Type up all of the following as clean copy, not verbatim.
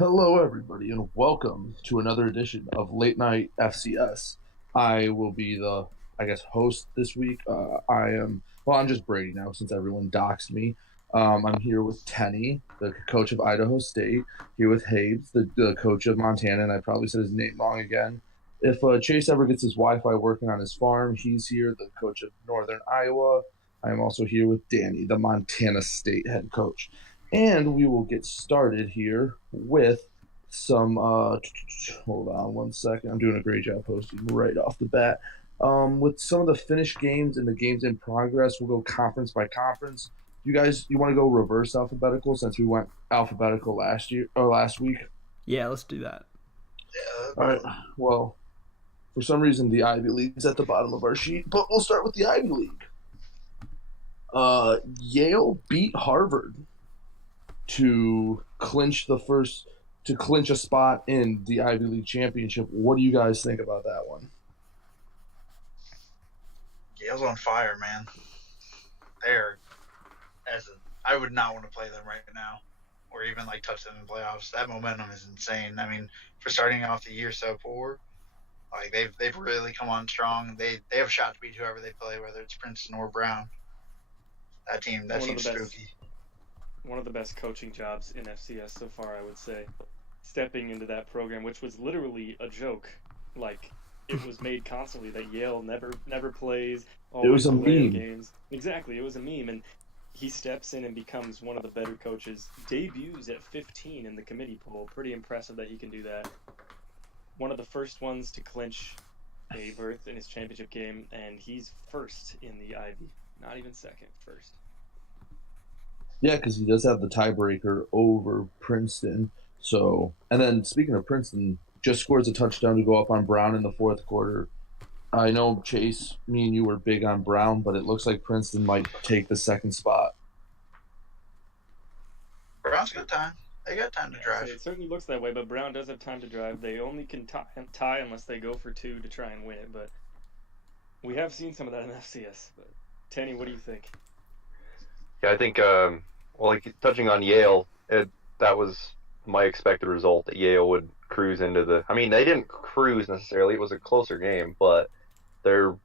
Hello, everybody, and welcome to another edition of Late Night FCS. I will be the, host this week. I'm just Brady now since everyone doxed me. I'm here with Tenny, the coach of Idaho State, here with Habes, the coach of Montana, and I probably said his name wrong again. If Chase ever gets his Wi Fi working on his farm, he's here, the coach of Northern Iowa. I am also here with Danny, the Montana State head coach. And we will get started here with some hold on one second. I'm doing a great job posting right off the bat. With some of the finished games and the games in progress, we'll go conference by conference. You want to go reverse alphabetical since we went alphabetical last week? Yeah, let's do that. All right. Well, for some reason the Ivy League's at the bottom of our sheet, but we'll start with the Ivy League. Yale beat Harvard to clinch a spot in the Ivy League championship. What do you guys think about that one? Yale's on fire, man. I would not want to play them right now, or even touch them in playoffs. That momentum is insane. I mean, for starting off the year so poor, they've really come on strong. They have a shot to beat whoever they play, whether it's Princeton or Brown. That team's spooky. One of the best coaching jobs in FCS so far, I would say. Stepping into that program, which was literally a joke. It was made constantly that Yale never plays. It was a meme. Games. Exactly, it was a meme. And he steps in and becomes one of the better coaches. Debuts at 15 in the committee poll. Pretty impressive that he can do that. One of the first ones to clinch a berth in his championship game, and he's first in the Ivy. Not even second, first. Yeah, because he does have the tiebreaker over Princeton. So, and then speaking of Princeton, just scores a touchdown to go up on Brown in the fourth quarter. I know, Chase, me and you were big on Brown, but it looks like Princeton might take the second spot. Brown's got time. They got time to drive. It certainly looks that way, but Brown does have time to drive. They only can tie unless they go for two to try and win it, but we have seen some of that in FCS. But Tenny, what do you think? Yeah, I think, touching on Yale, that was my expected result, that Yale would cruise into they didn't cruise necessarily. It was a closer game, but they're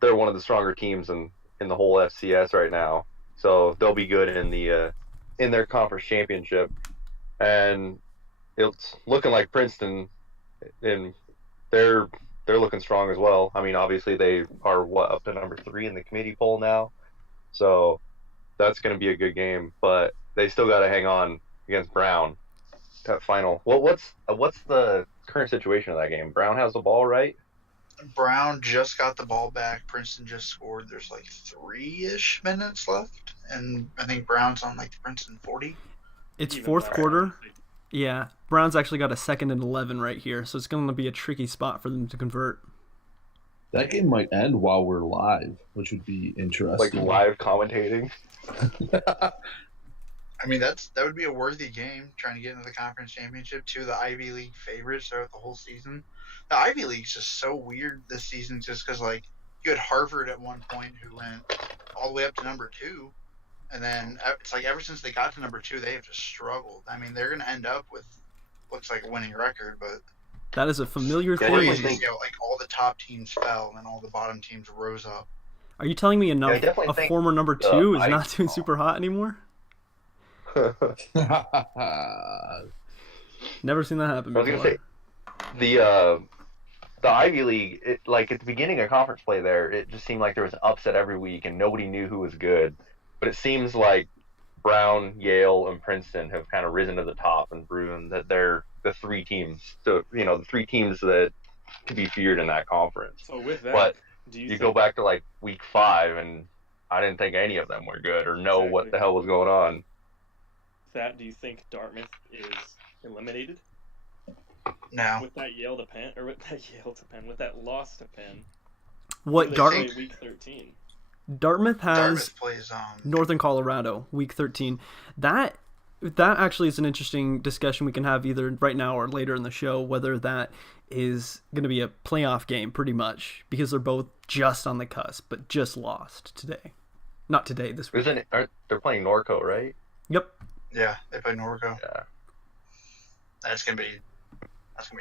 one of the stronger teams in the whole FCS right now. So they'll be good in their conference championship. And it's looking like Princeton, and they're looking strong as well. I mean, obviously they are up to number 3 in the committee poll now. So that's going to be a good game, but they still got to hang on against Brown. That final. Well, what's the current situation of that game? Brown has the ball, right? Brown just got the ball back. Princeton just scored. There's 3-ish minutes left, and I think Brown's on the Princeton 40. It's fourth quarter. Yeah, Brown's actually got a 2nd and 11 right here, so it's going to be a tricky spot for them to convert. That game might end while we're live, which would be interesting. Live commentating. I mean, that would be a worthy game, trying to get into the conference championship. Two of the Ivy League favorites throughout the whole season. The Ivy League's just so weird this season, just because you had Harvard at one point who went all the way up to number 2, and then it's ever since they got to number 2, they have just struggled. I mean, they're going to end up with looks like a winning record, but that is a familiar thing. All the top teams fell, and all the bottom teams rose up. Are you telling me a former number 2 is not doing super hot anymore? Never seen that happen before. I was gonna say, the Ivy League, at the beginning of conference play there, it just seemed like there was an upset every week and nobody knew who was good. But it seems like Brown, Yale, and Princeton have kind of risen to the top and proven that they're the 3 teams. So, the 3 teams that could be feared in that conference. So with that, but you go back to week 5, and I didn't think any of them were good or know what the hell was going on. Do you think Dartmouth is eliminated? No. With that with that loss to Penn. What Dartmouth? Week 13. Dartmouth plays Northern Colorado, week 13. That actually is an interesting discussion we can have either right now or later in the show, whether that is going to be a playoff game pretty much, because they're both just on the cusp, but just lost today. Not today, this week. They're playing Norco, right? Yep. Yeah, they play Norco. Yeah. That's gonna be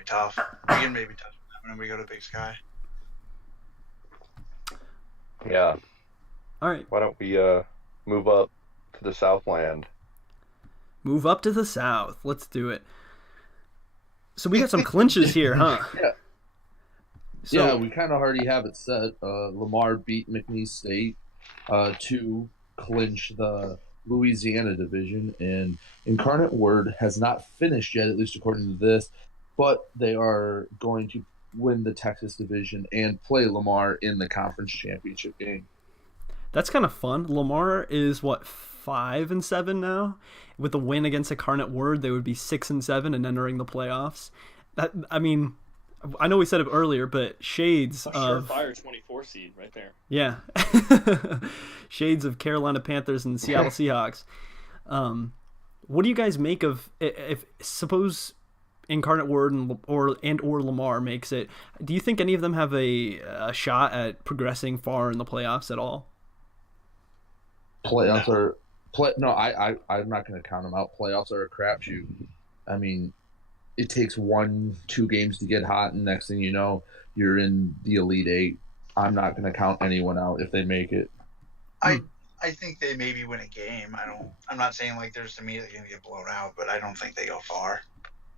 tough. We can maybe touch on that when we go to Big Sky. Yeah. All right. Why don't we move up to the Southland? Move up to the south. Let's do it. So we got some clinches here, huh? Yeah. So, Yeah, we kind of already have it set. Lamar beat McNeese State to clinch the Louisiana division, and Incarnate Word has not finished yet, at least according to this, but they are going to win the Texas division and play Lamar in the conference championship game. that's kind of fun. Lamar is what, 5-7 now? With a win against Incarnate Word, they would be 6-7 and entering the playoffs. I mean, I know we said it earlier, but shades A of surefire 24 seed right there. yeah, shades of Carolina Panthers and Seattle Seahawks. What do you guys make of if suppose Incarnate Word or Lamar makes it? Do you think any of them have a shot at progressing far in the playoffs at all? Playoffs are I'm not going to count them out. Playoffs are a crapshoot. I mean, it takes 1-2 games to get hot, and next thing you know, you're in the Elite Eight. I'm not going to count anyone out if they make it. I think they maybe win a game. I'm not saying like there's immediately going to get blown out, but I don't think they go far.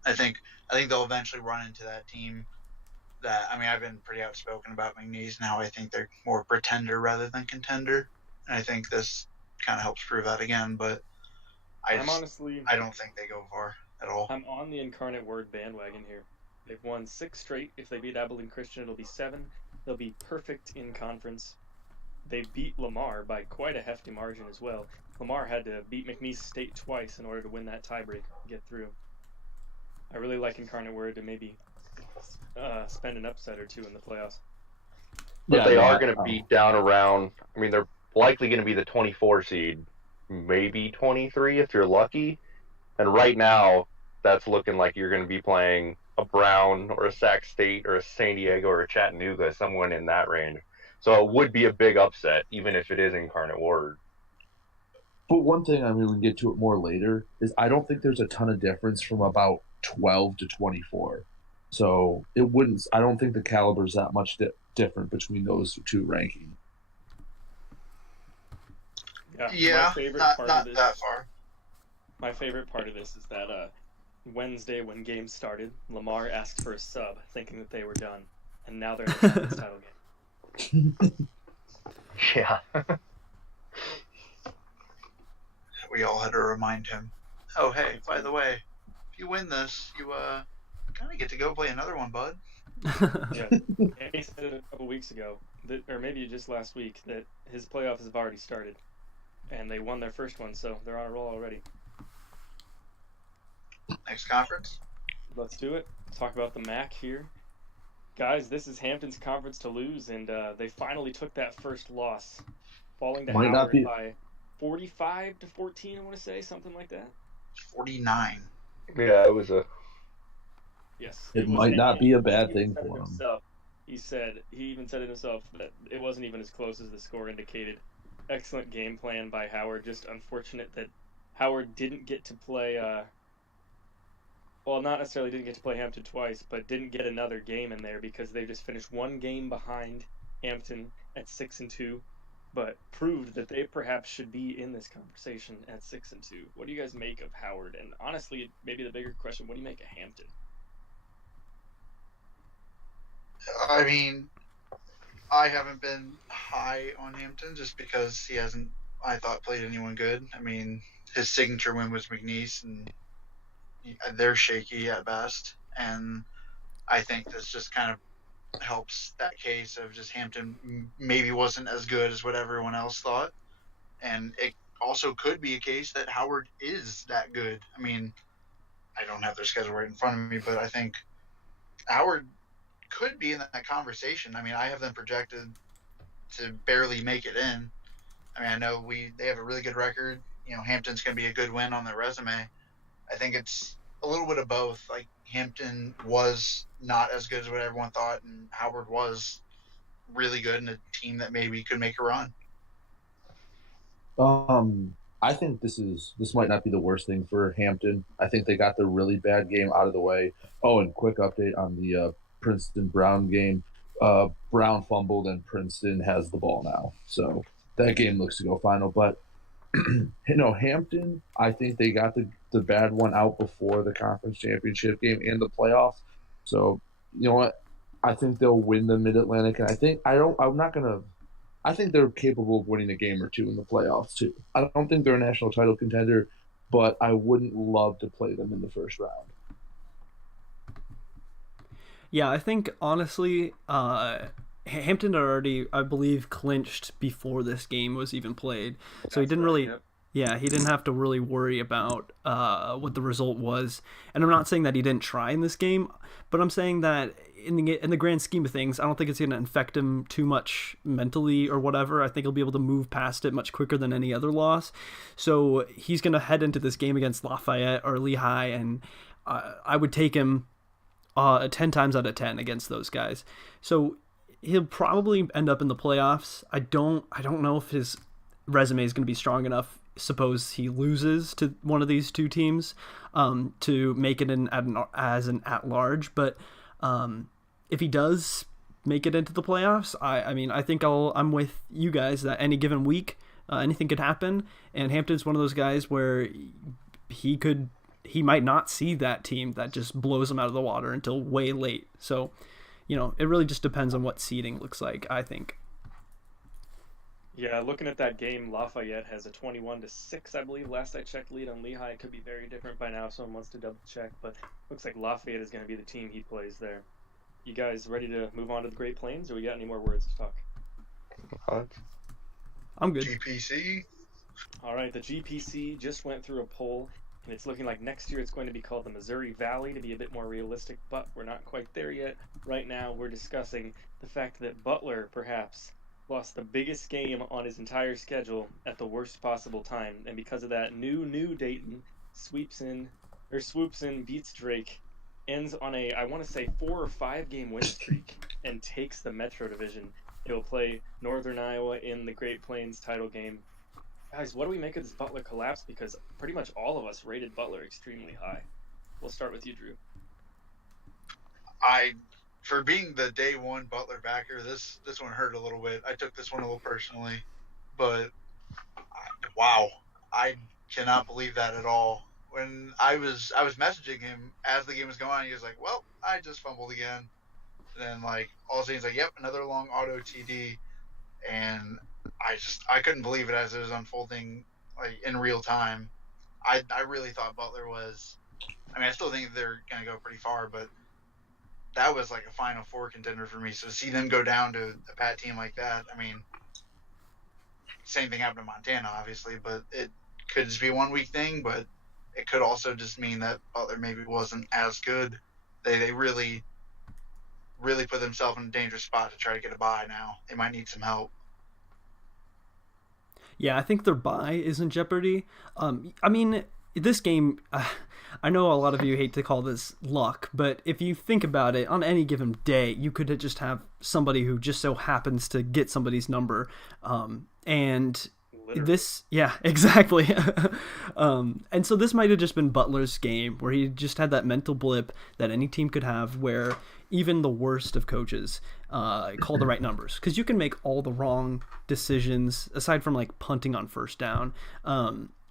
I think they'll eventually run into that team. I've been pretty outspoken about McNeese, and how I think they're more pretender rather than contender, and I think this kind of helps prove that again. But I don't think they go far at all. I'm on the Incarnate Word bandwagon here. They've won 6 straight. If they beat Abilene Christian, it'll be 7. They'll be perfect in conference. They beat Lamar by quite a hefty margin as well. Lamar had to beat McNeese State twice in order to win that tiebreak and get through. I really like Incarnate Word to maybe spend an upset or two in the playoffs. But they are going to be down around. I mean, they're likely going to be the 24 seed, maybe 23 if you're lucky. And right now, that's looking like you're going to be playing a Brown or a Sac State or a San Diego or a Chattanooga, someone in that range. So it would be a big upset, even if it is Incarnate Word. But one thing, we can get to it more later, is I don't think there's a ton of difference from about 12 to 24. So I don't think the caliber's that much different between those two rankings. Yeah, my favorite not part of this, that far. My favorite part of this is that Wednesday, when games started, Lamar asked for a sub, thinking that they were done, and now they're in the conference title game. Yeah. We all had to remind him. Oh, hey, by the way, if you win this, you kind of get to go play another one, bud. Yeah, and he said it a couple weeks ago, or maybe just last week, that his playoffs have already started, and they won their first one, so they're on a roll already. Next conference? Let's do it. Talk about the MAC here. Guys, this is Hampton's conference to lose, and they finally took that first loss, falling to Howard by 45-14, I want to say, something like that. 49. Yeah, it was a... Yes. It might not be a bad thing for him. He even said it himself that it wasn't even as close as the score indicated. Excellent game plan by Howard. Just unfortunate that Howard didn't get to play... well, not necessarily didn't get to play Hampton twice, but didn't get another game in there because they just finished one game behind Hampton at 6-2, but proved that they perhaps should be in this conversation at 6-2. What do you guys make of Howard? And honestly, maybe the bigger question: what do you make of Hampton? I mean, I haven't been high on Hampton just because he hasn't, I thought, played anyone good. I mean, his signature win was McNeese, and they're shaky at best. And I think this just kind of helps that case of just Hampton maybe wasn't as good as what everyone else thought. And it also could be a case that Howard is that good. I mean, I don't have their schedule right in front of me, but I think Howard could be in that conversation. I mean, I have them projected to barely make it in. I mean, I know they have a really good record. You know, Hampton's going to be a good win on their resume. I think it's a little bit of both. Like, Hampton was not as good as what everyone thought, and Howard was really good and a team that maybe could make a run. I think this might not be the worst thing for Hampton. I think they got the really bad game out of the way. Oh, and quick update on the Princeton Brown game. Brown fumbled and Princeton has the ball now, so that game looks to go final. But Hampton, I think they got the bad one out before the conference championship game and the playoffs. So you know what? I think they'll win the Mid Atlantic, and I'm not gonna. I think they're capable of winning a game or two in the playoffs too. I don't think they're a national title contender, but I wouldn't love to play them in the first round. Yeah, I think honestly, Hampton had already, I believe, clinched before this game was even played, so he didn't really. Yep. Yeah, he didn't have to really worry about what the result was. And I'm not saying that he didn't try in this game, but I'm saying that in the grand scheme of things, I don't think it's going to infect him too much mentally or whatever. I think he'll be able to move past it much quicker than any other loss. So he's going to head into this game against Lafayette or Lehigh, and I would take him 10 times out of 10 against those guys. So he'll probably end up in the playoffs. I don't know if his resume is going to be strong enough. Suppose he loses to one of these two teams to make it as an at-large, but if he does make it into the playoffs, I mean I think I'm with you guys that any given week anything could happen, and Hampton's one of those guys where he might not see that team that just blows him out of the water until way late. So it really just depends on what seeding looks like, I think. Yeah, looking at that game, Lafayette has a 21-6, I believe, last I checked, lead on Lehigh. It could be very different by now, someone wants to double check, but looks like Lafayette is going to be the team he plays there. You guys ready to move on to the Great Plains, or we got any more words to talk? I'm good. GPC. All right, the GPC just went through a poll, and it's looking like next year it's going to be called the Missouri Valley to be a bit more realistic, but we're not quite there yet. Right now, we're discussing the fact that Butler, perhaps, lost the biggest game on his entire schedule at the worst possible time, and because of that, new Dayton swoops in, beats Drake, ends on a, I want to say, 4 or 5 game win streak, and takes the Metro Division. It will play Northern Iowa in the Great Plains title game. Guys, what do we make of this Butler collapse? Because pretty much all of us rated Butler extremely high. We'll start with you, Drew. For being the day one Butler backer, this one hurt a little bit. I took this one a little personally, but wow, I cannot believe that at all. When I was messaging him as the game was going on, he was like, "Well, I just fumbled again." And then all of a sudden he's like, "Yep, another long auto TD," and I couldn't believe it as it was unfolding in real time. I really thought Butler was. I mean, I still think they're gonna go pretty far, but that was like a Final Four contender for me. So to see them go down to a bad team like that, I mean, same thing happened to Montana, obviously, but it could just be a 1 week thing, but it could also just mean that Butler maybe wasn't as good. They really, really put themselves in a dangerous spot to try to get a bye now. They might need some help. Yeah, I think their bye is in jeopardy. I mean, this game, I know a lot of you hate to call this luck, but if you think about it, on any given day, you could just have somebody who just so happens to get somebody's number. And Literally. this, yeah, exactly. And so this might have just been Butler's game where he just had that mental blip that any team could have where even the worst of coaches call the right numbers. Because you can make all the wrong decisions, aside from punting on first down,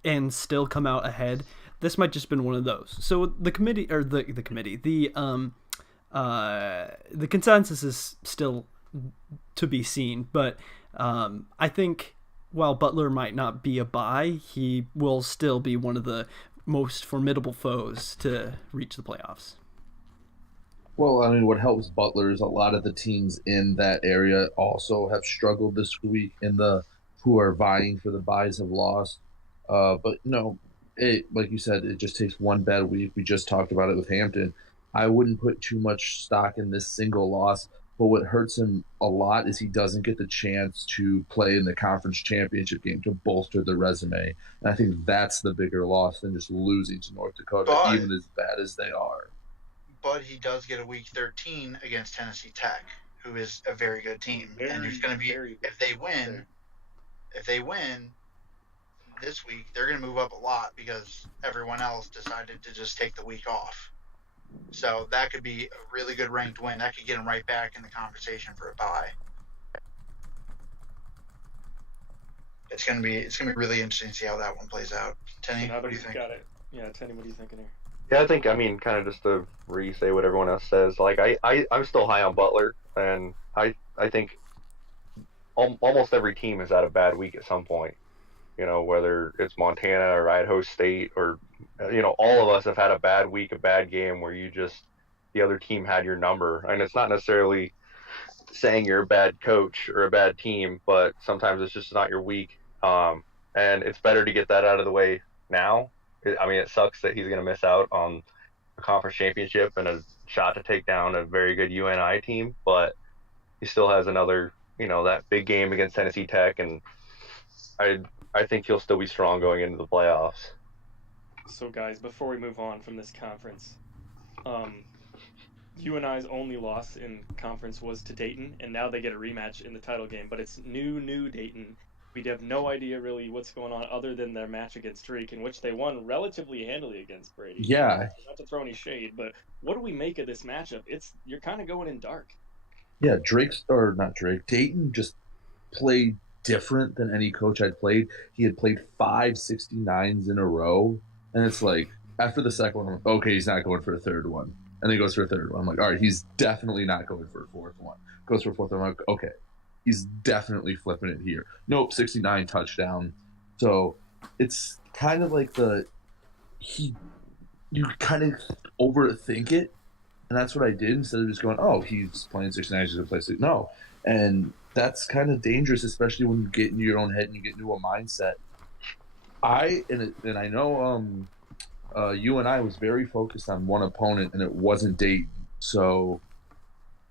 and still come out ahead. This might just been one of those. So the committee, or the committee, the consensus is still to be seen. But I think while Butler might not be a bye, he will still be one of the most formidable foes to reach the playoffs. Well, I mean, what helps Butler is a lot of the teams in that area also have struggled this week, and who are vying for the byes have lost. But no, like you said, it just takes one bad week. We just talked about it with Hampton. I wouldn't put too much stock in this single loss, but what hurts him a lot is he doesn't get the chance to play in the conference championship game to bolster the resume. And I think that's the bigger loss than just losing to North Dakota, even as bad as they are. But he does get a week 13 against Tennessee Tech, who is a very good team. And it's going to be, if they win, this week, they're going to move up a lot because everyone else decided to just take the week off. So that could be a really good ranked win. That could get them right back in the conversation for a bye. It's gonna be really interesting to see how that one plays out. Tenny, So now what that do you we've think? got it. Yeah, Tenny, what are you thinking here? Yeah, I think, I mean, kind of just to re-say what everyone else says, like, I'm still high on Butler, and I think almost every team has had a bad week at some point. You know, whether it's Montana or Idaho State or, all of us have had a bad week, a bad game where the other team had your number. And it's not necessarily saying you're a bad coach or a bad team, but sometimes it's just not your week. And it's better to get that out of the way now. I mean, it sucks that he's going to miss out on a conference championship and a shot to take down a very good UNI team, but he still has another, that big game against Tennessee Tech, and I think he'll still be strong going into the playoffs. So, guys, before we move on from this conference, UNI's only loss in conference was to Dayton, and now they get a rematch in the title game. But it's new Dayton. We have no idea really what's going on other than their match against Drake, in which they won relatively handily against Brady. Yeah. Not to throw any shade, but what do we make of this matchup? You're kind of going in dark. Yeah, Dayton just played different than any coach I'd played. He had played 5 69s in a row, and it's like, after the second one, I'm like, okay, he's not going for a third one. And then he goes for a third one. I'm like, all right, he's definitely not going for a fourth one. Goes for a fourth one. I'm like, okay, he's definitely flipping it here. Nope, 69 touchdown. So it's kind of like you kind of overthink it. And that's what I did instead of just going, oh, he's playing 69, he's going to play 6. No. And that's kind of dangerous, especially when you get into your own head and you get into a mindset. I know you and I was very focused on one opponent, and it wasn't Dayton. So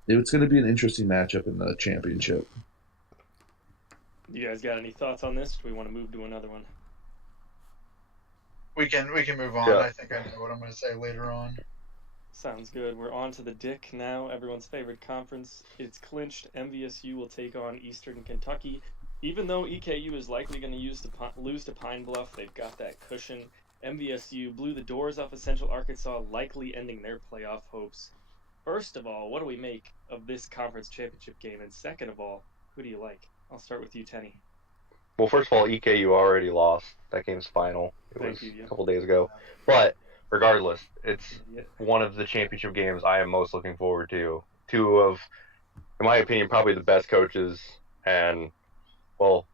it's going to be an interesting matchup in the championship. You guys got any thoughts on this? Do we want to move to another one? We can move on. Yeah. I think I know what I'm going to say later on. Sounds good. We're on to the Dick now, everyone's favorite conference. It's clinched. MVSU will take on Eastern Kentucky. Even though EKU is likely going to lose to Pine Bluff, they've got that cushion. MVSU blew the doors off of Central Arkansas, likely ending their playoff hopes. First of all, what do we make of this conference championship game? And second of all, who do you like? I'll start with you, Tenny. Well, first of all, EKU already lost. That game's final. It was a couple days ago. But regardless, it's one of the championship games I am most looking forward to. Two of, in my opinion, probably the best coaches. And, well,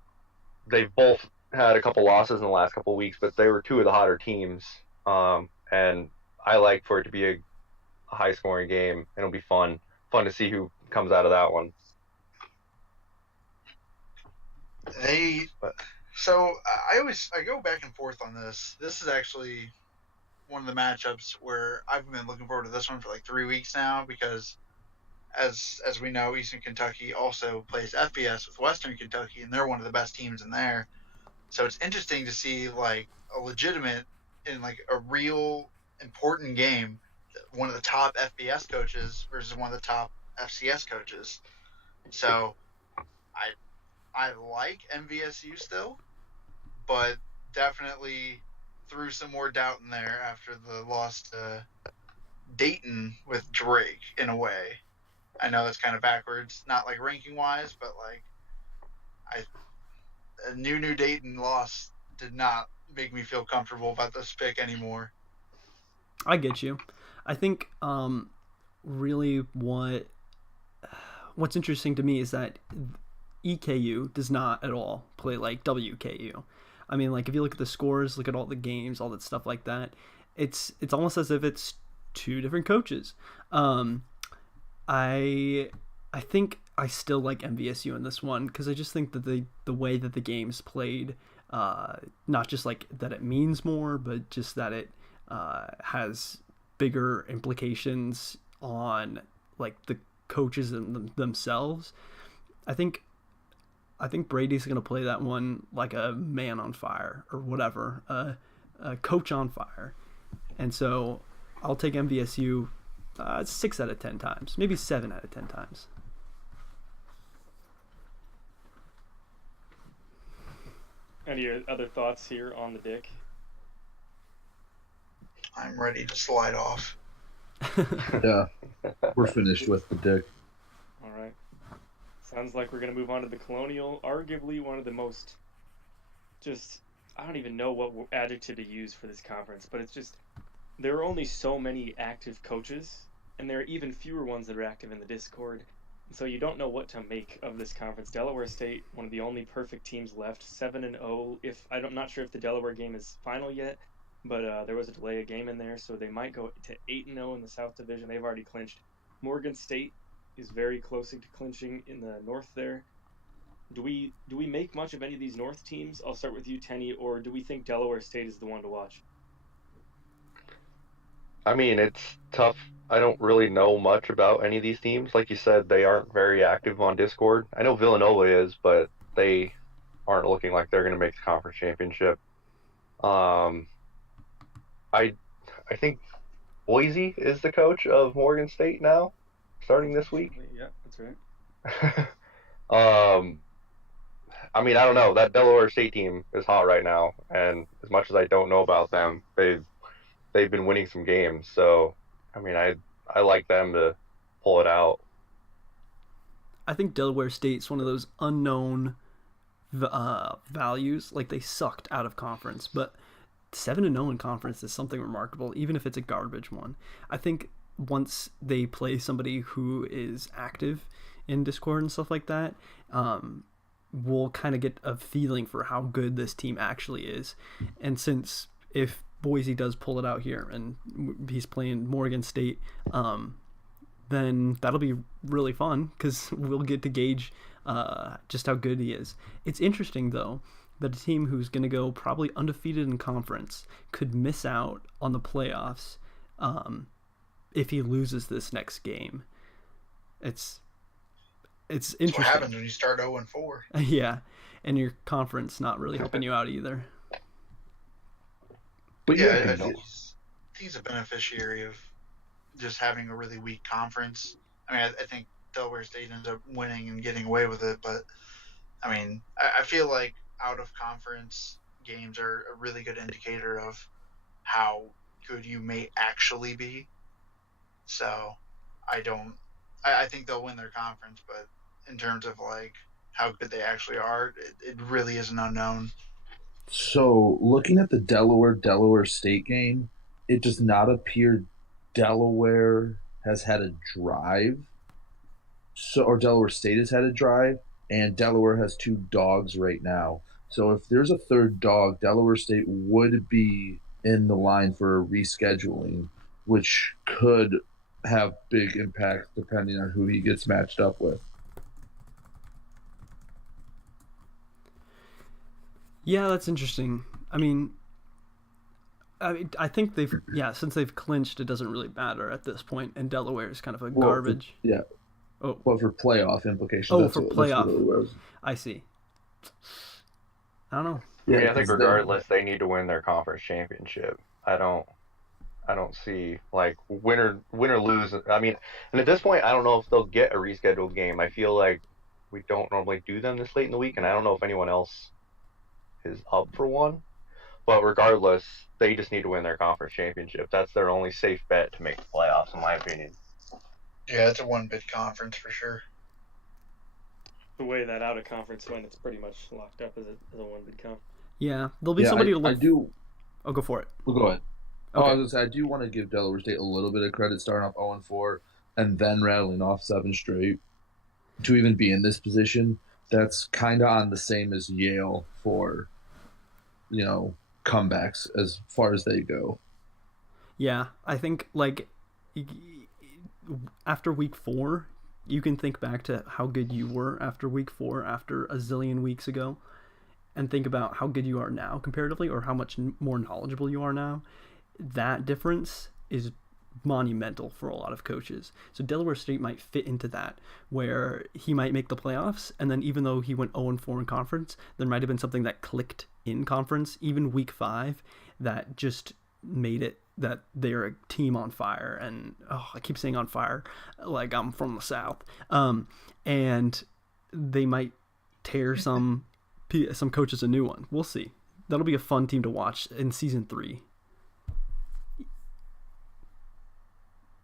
they've both had a couple losses in the last couple of weeks, but they were two of the hotter teams. And I like for it to be a high-scoring game. It'll be fun to see who comes out of that one. So I go back and forth on this. This is actually one of the matchups where I've been looking forward to this one for like 3 weeks now, because as we know, Eastern Kentucky also plays FBS with Western Kentucky, and they're one of the best teams in there. So it's interesting to see like a legitimate and like a real important game, one of the top FBS coaches versus one of the top FCS coaches. So I like MVSU still, but definitely threw some more doubt in there after the loss to Dayton with Drake in a way. I know that's kind of backwards, not like ranking wise, but like a new Dayton loss did not make me feel comfortable about this pick anymore. I get you. I think really what's interesting to me is that EKU does not at all play like WKU. I mean, like, if you look at the scores, look at all the games, all that stuff like that, it's almost as if it's two different coaches. I think I still like MVSU in this one, because I just think that the way that the game's played, not just like that it means more, but just that it has bigger implications on like the coaches and themselves. I think Brady's going to play that one like a man on fire or whatever, a coach on fire. And so I'll take MVSU 6 out of 10 times, maybe 7 out of 10 times. Any other thoughts here on the Dick? I'm ready to slide off. Yeah, we're finished with the Dick. All right. Sounds like we're going to move on to the Colonial, arguably one of the most I don't even know what adjective to use for this conference, but it's just, there are only so many active coaches, and there are even fewer ones that are active in the Discord. So you don't know what to make of this conference. Delaware State, one of the only perfect teams left, 7-0. I'm not sure if the Delaware game is final yet, but there was a delay of game in there, so they might go to 8-0 in the South Division. They've already clinched. Morgan State is very close to clinching in the North there. Do we make much of any of these North teams? I'll start with you, Tenny, or do we think Delaware State is the one to watch? I mean, it's tough. I don't really know much about any of these teams. Like you said, they aren't very active on Discord. I know Villanova is, but they aren't looking like they're going to make the conference championship. I think Boise is the coach of Morgan State now, starting this week. Yeah, that's right. I mean, I don't know. That Delaware State team is hot right now, and as much as I don't know about them, they've been winning some games. So, I mean, I like them to pull it out. I think Delaware State's one of those unknown values. Like, they sucked out of conference, but 7-0 in conference is something remarkable, even if it's a garbage one. I think once they play somebody who is active in Discord and stuff like that, we'll kind of get a feeling for how good this team actually is. And since if Boise does pull it out here and he's playing Morgan State, then that'll be really fun because we'll get to gauge just how good he is. It's interesting, though, that a team who's going to go probably undefeated in conference could miss out on the playoffs if he loses this next game. It's interesting. That's what happens when you start 0-4. Yeah, and your conference not really helping you out either. But yeah, I think he's a beneficiary of just having a really weak conference. I mean, I think Delaware State ends up winning and getting away with it, but I mean, I feel like out of conference games are a really good indicator of how good you may actually be. So I think they'll win their conference, but in terms of like how good they actually are, it really is an unknown. So, looking at the Delaware State game, it does not appear Delaware has had a drive. Or Delaware State has had a drive, and Delaware has 2 dogs right now. So, if there's a third dog, Delaware State would be in the line for a rescheduling, which could have big impact depending on who he gets matched up with. Yeah, that's interesting. I mean, I think since they've clinched, it doesn't really matter at this point, and Delaware is kind of a garbage. Yeah. Oh. Well, for playoff implications. Oh, for playoff. I see. I don't know. Yeah, I mean, I think regardless, they need to win their conference championship. I don't see, like, win or lose. I mean, and at this point, I don't know if they'll get a rescheduled game. I feel like we don't normally do them this late in the week, and I don't know if anyone else is up for one. But regardless, they just need to win their conference championship. That's their only safe bet to make the playoffs, in my opinion. Yeah, it's a one-bid conference for sure. The way that out of conference went, it's pretty much locked up as a one-bid conference. Yeah, there'll be somebody to look. I do. Oh, go for it. Well, go ahead. Okay. I was gonna say, I do want to give Delaware State a little bit of credit, starting off 0-4 and then rattling off 7 straight to even be in this position. That's kind of on the same as Yale for, comebacks as far as they go. Yeah, I think like after week 4, you can think back to how good you were after week 4, after a zillion weeks ago, and think about how good you are now comparatively, or how much more knowledgeable you are now. That difference is monumental for a lot of coaches. So Delaware State might fit into that, where he might make the playoffs, and then even though he went 0-4 in conference, there might have been something that clicked in conference, even week 5, that just made it that they're a team on fire. And I keep saying on fire like I'm from the South. And they might tear some some coaches a new one. We'll see. That'll be a fun team to watch in season 3.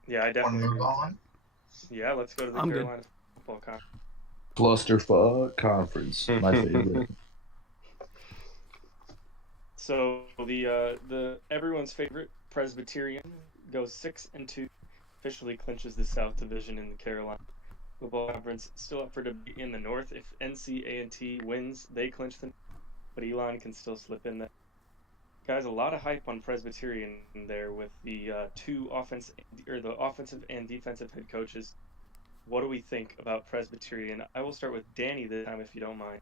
Yeah, I definitely Move agree. on. Yeah, let's go to the I'm good. Carolina Football Conference. Clusterfuck Conference, my favorite. So the everyone's favorite Presbyterian goes 6-2, officially clinches the South Division in the Carolina Football Conference. Still up for debate in the North. If NC-A&T wins, they clinch the, but Elon can still slip in there. Guys, a lot of hype on Presbyterian there with the the offensive and defensive head coaches. What do we think about Presbyterian? I will start with Danny this time, if you don't mind.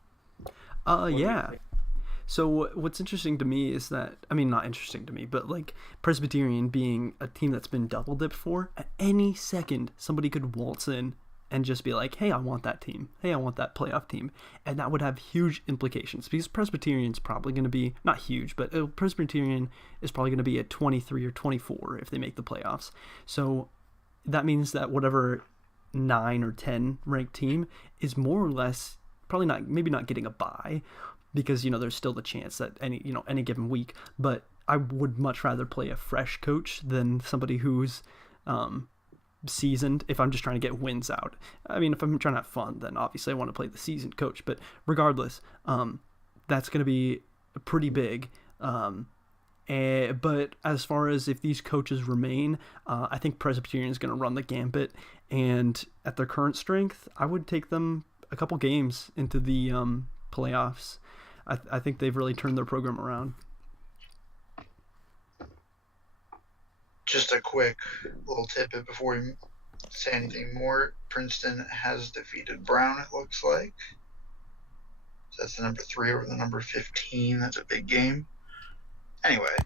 Yeah. So what's interesting to me is that, I mean, not interesting to me, but like Presbyterian being a team that's been double dipped for, at any second somebody could waltz in and just be like, hey, I want that team. Hey, I want that playoff team. And that would have huge implications because Presbyterian's probably going to be, not huge, but Presbyterian is probably going to be at 23 or 24 if they make the playoffs. So that means that whatever 9 or 10 ranked team is more or less probably not, maybe not getting a bye, because, you know, there's still the chance that any given week, but I would much rather play a fresh coach than somebody who's seasoned if I'm just trying to get wins out. I mean, if I'm trying to have fun, then obviously I want to play the seasoned coach, but regardless, that's going to be pretty big. But as far as if these coaches remain, I think Presbyterian is going to run the gambit, and at their current strength, I would take them a couple games into the playoffs. I think they've really turned their program around. Just a quick little tidbit before we say anything more. Princeton has defeated Brown, it looks like. So that's the number 3 over the number 15. That's a big game. Anyway,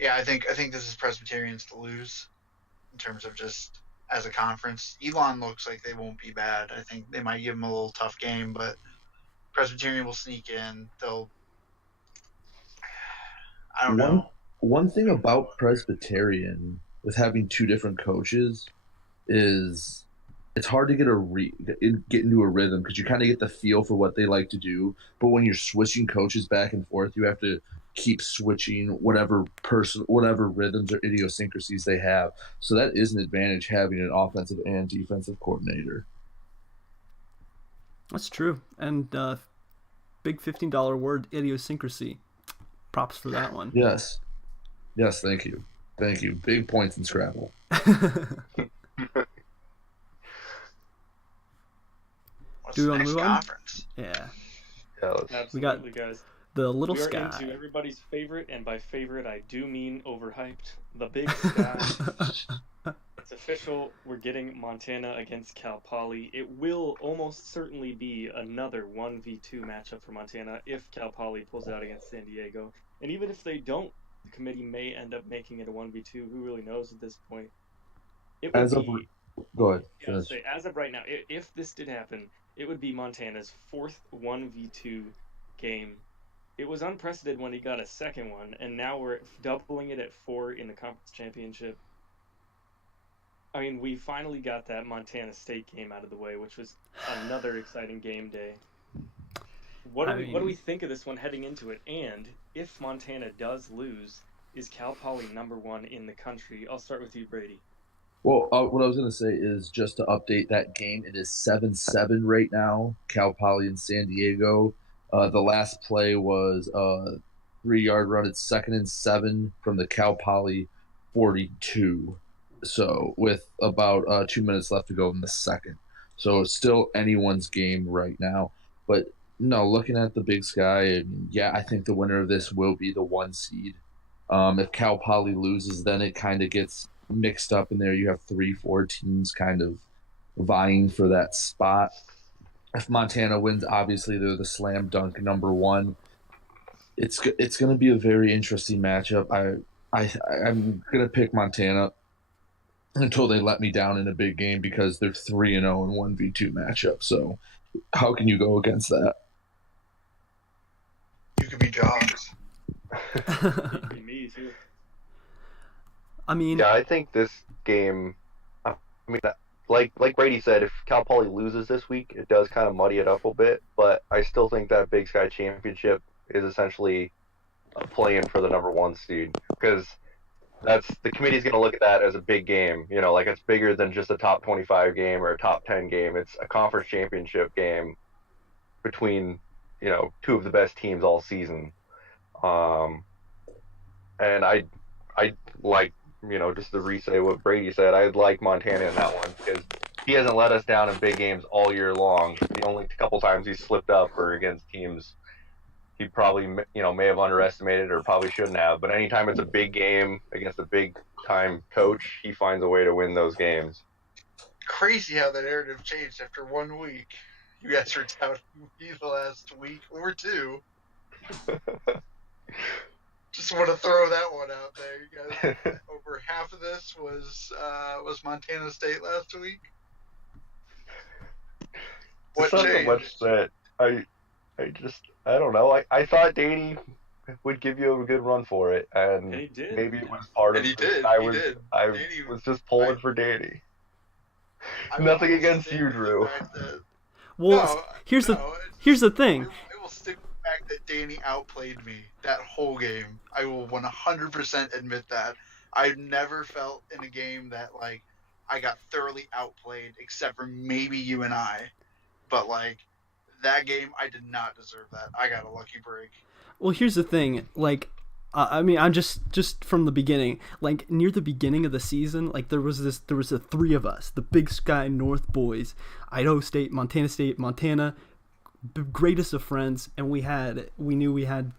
yeah, I think this is Presbyterians to lose in terms of just as a conference. Elon looks like they won't be bad. I think they might give them a little tough game, but Presbyterian will sneak in. I don't know. One thing about Presbyterian with having 2 different coaches is it's hard to get into a rhythm because you kind of get the feel for what they like to do. But when you're switching coaches back and forth, you have to keep switching whatever rhythms or idiosyncrasies they have. So that is an advantage having an offensive and defensive coordinator. That's true. And big $15 word, idiosyncrasy. Props for that one. Yes, thank you. Big points in Scrabble. What's Do we the want to next move on? conference? Yeah. Absolutely, We got guys. The Little We are Sky. into everybody's favorite, and by favorite I do mean overhyped, the Big Sky. It's official. We're getting Montana against Cal Poly. It will almost certainly be another 1v2 matchup for Montana if Cal Poly pulls out against San Diego. And even if they don't, the committee may end up making it a 1v2. Who really knows at this point? It would be, go ahead. yeah, say, as of right now, if this did happen, it would be Montana's 4th 1v2 game. It was unprecedented when he got a second one, and now we're doubling it at 4 in the conference championship. I mean, we finally got that Montana State game out of the way, which was another exciting game day. What do we think of this one heading into it? And if Montana does lose, is Cal Poly number 1 in the country? I'll start with you, Brady. Well, what I was going to say is just to update that game. It is 7-7 right now, Cal Poly and San Diego. The last play was a 3-yard run. It's 2nd and 7 from the Cal Poly 42. So with about 2 minutes left to go in the second. So it's still anyone's game right now. But no, looking at the Big Sky, I mean, yeah, I think the winner of this will be the 1 seed. If Cal Poly loses, then it kind of gets mixed up in there. You have 3-4 teams kind of vying for that spot. If Montana wins, obviously they're the slam dunk number 1. It's going to be a very interesting matchup. I'm going to pick Montana until they let me down in a big game because they're 3-0 in 1v2 matchup. So how can you go against that? You could be dogs. Me too. I mean, Yeah, I think this game. I mean, like Brady said, if Cal Poly loses this week, it does kind of muddy it up a bit. But I still think that Big Sky Championship is essentially a play-in for the number 1 seed, because that's the committee's going to look at that as a big game. You know, like it's bigger than just a top 25 game or a top 10 game. It's a conference championship game between, you know, 2 of the best teams all season. And I like, you know, just to re-say what Brady said, I'd like Montana in that one, because he hasn't let us down in big games all year long. The only couple times he slipped up were against teams he probably, you know, may have underestimated or probably shouldn't have. But anytime it's a big game against a big-time coach, he finds a way to win those games. Crazy how the narrative changed after 1 week. You guys were doubting me the last week or 2. Just want to throw that one out there. You guys, over half of this was Montana State last week. What It's not changed? so much that I don't know. I thought Danny would give you a good run for it, and he did. maybe it was part And of he did. I He was did. I Danny- was just pulling for Danny. I Nothing will against stick you, with the Drew. fact that- Well, here's the thing. I will stick with the fact that Danny outplayed me that whole game. I will 100% admit that. I've never felt in a game that, like, I got thoroughly outplayed, except for maybe you and I. But, like, that game, I did not deserve that. I got a lucky break. Well, here's the thing. Like, I mean, I'm just from the beginning. Like near the beginning of the season, like there was the 3 of us, the Big Sky North boys, Idaho State, Montana, the greatest of friends, and we knew we had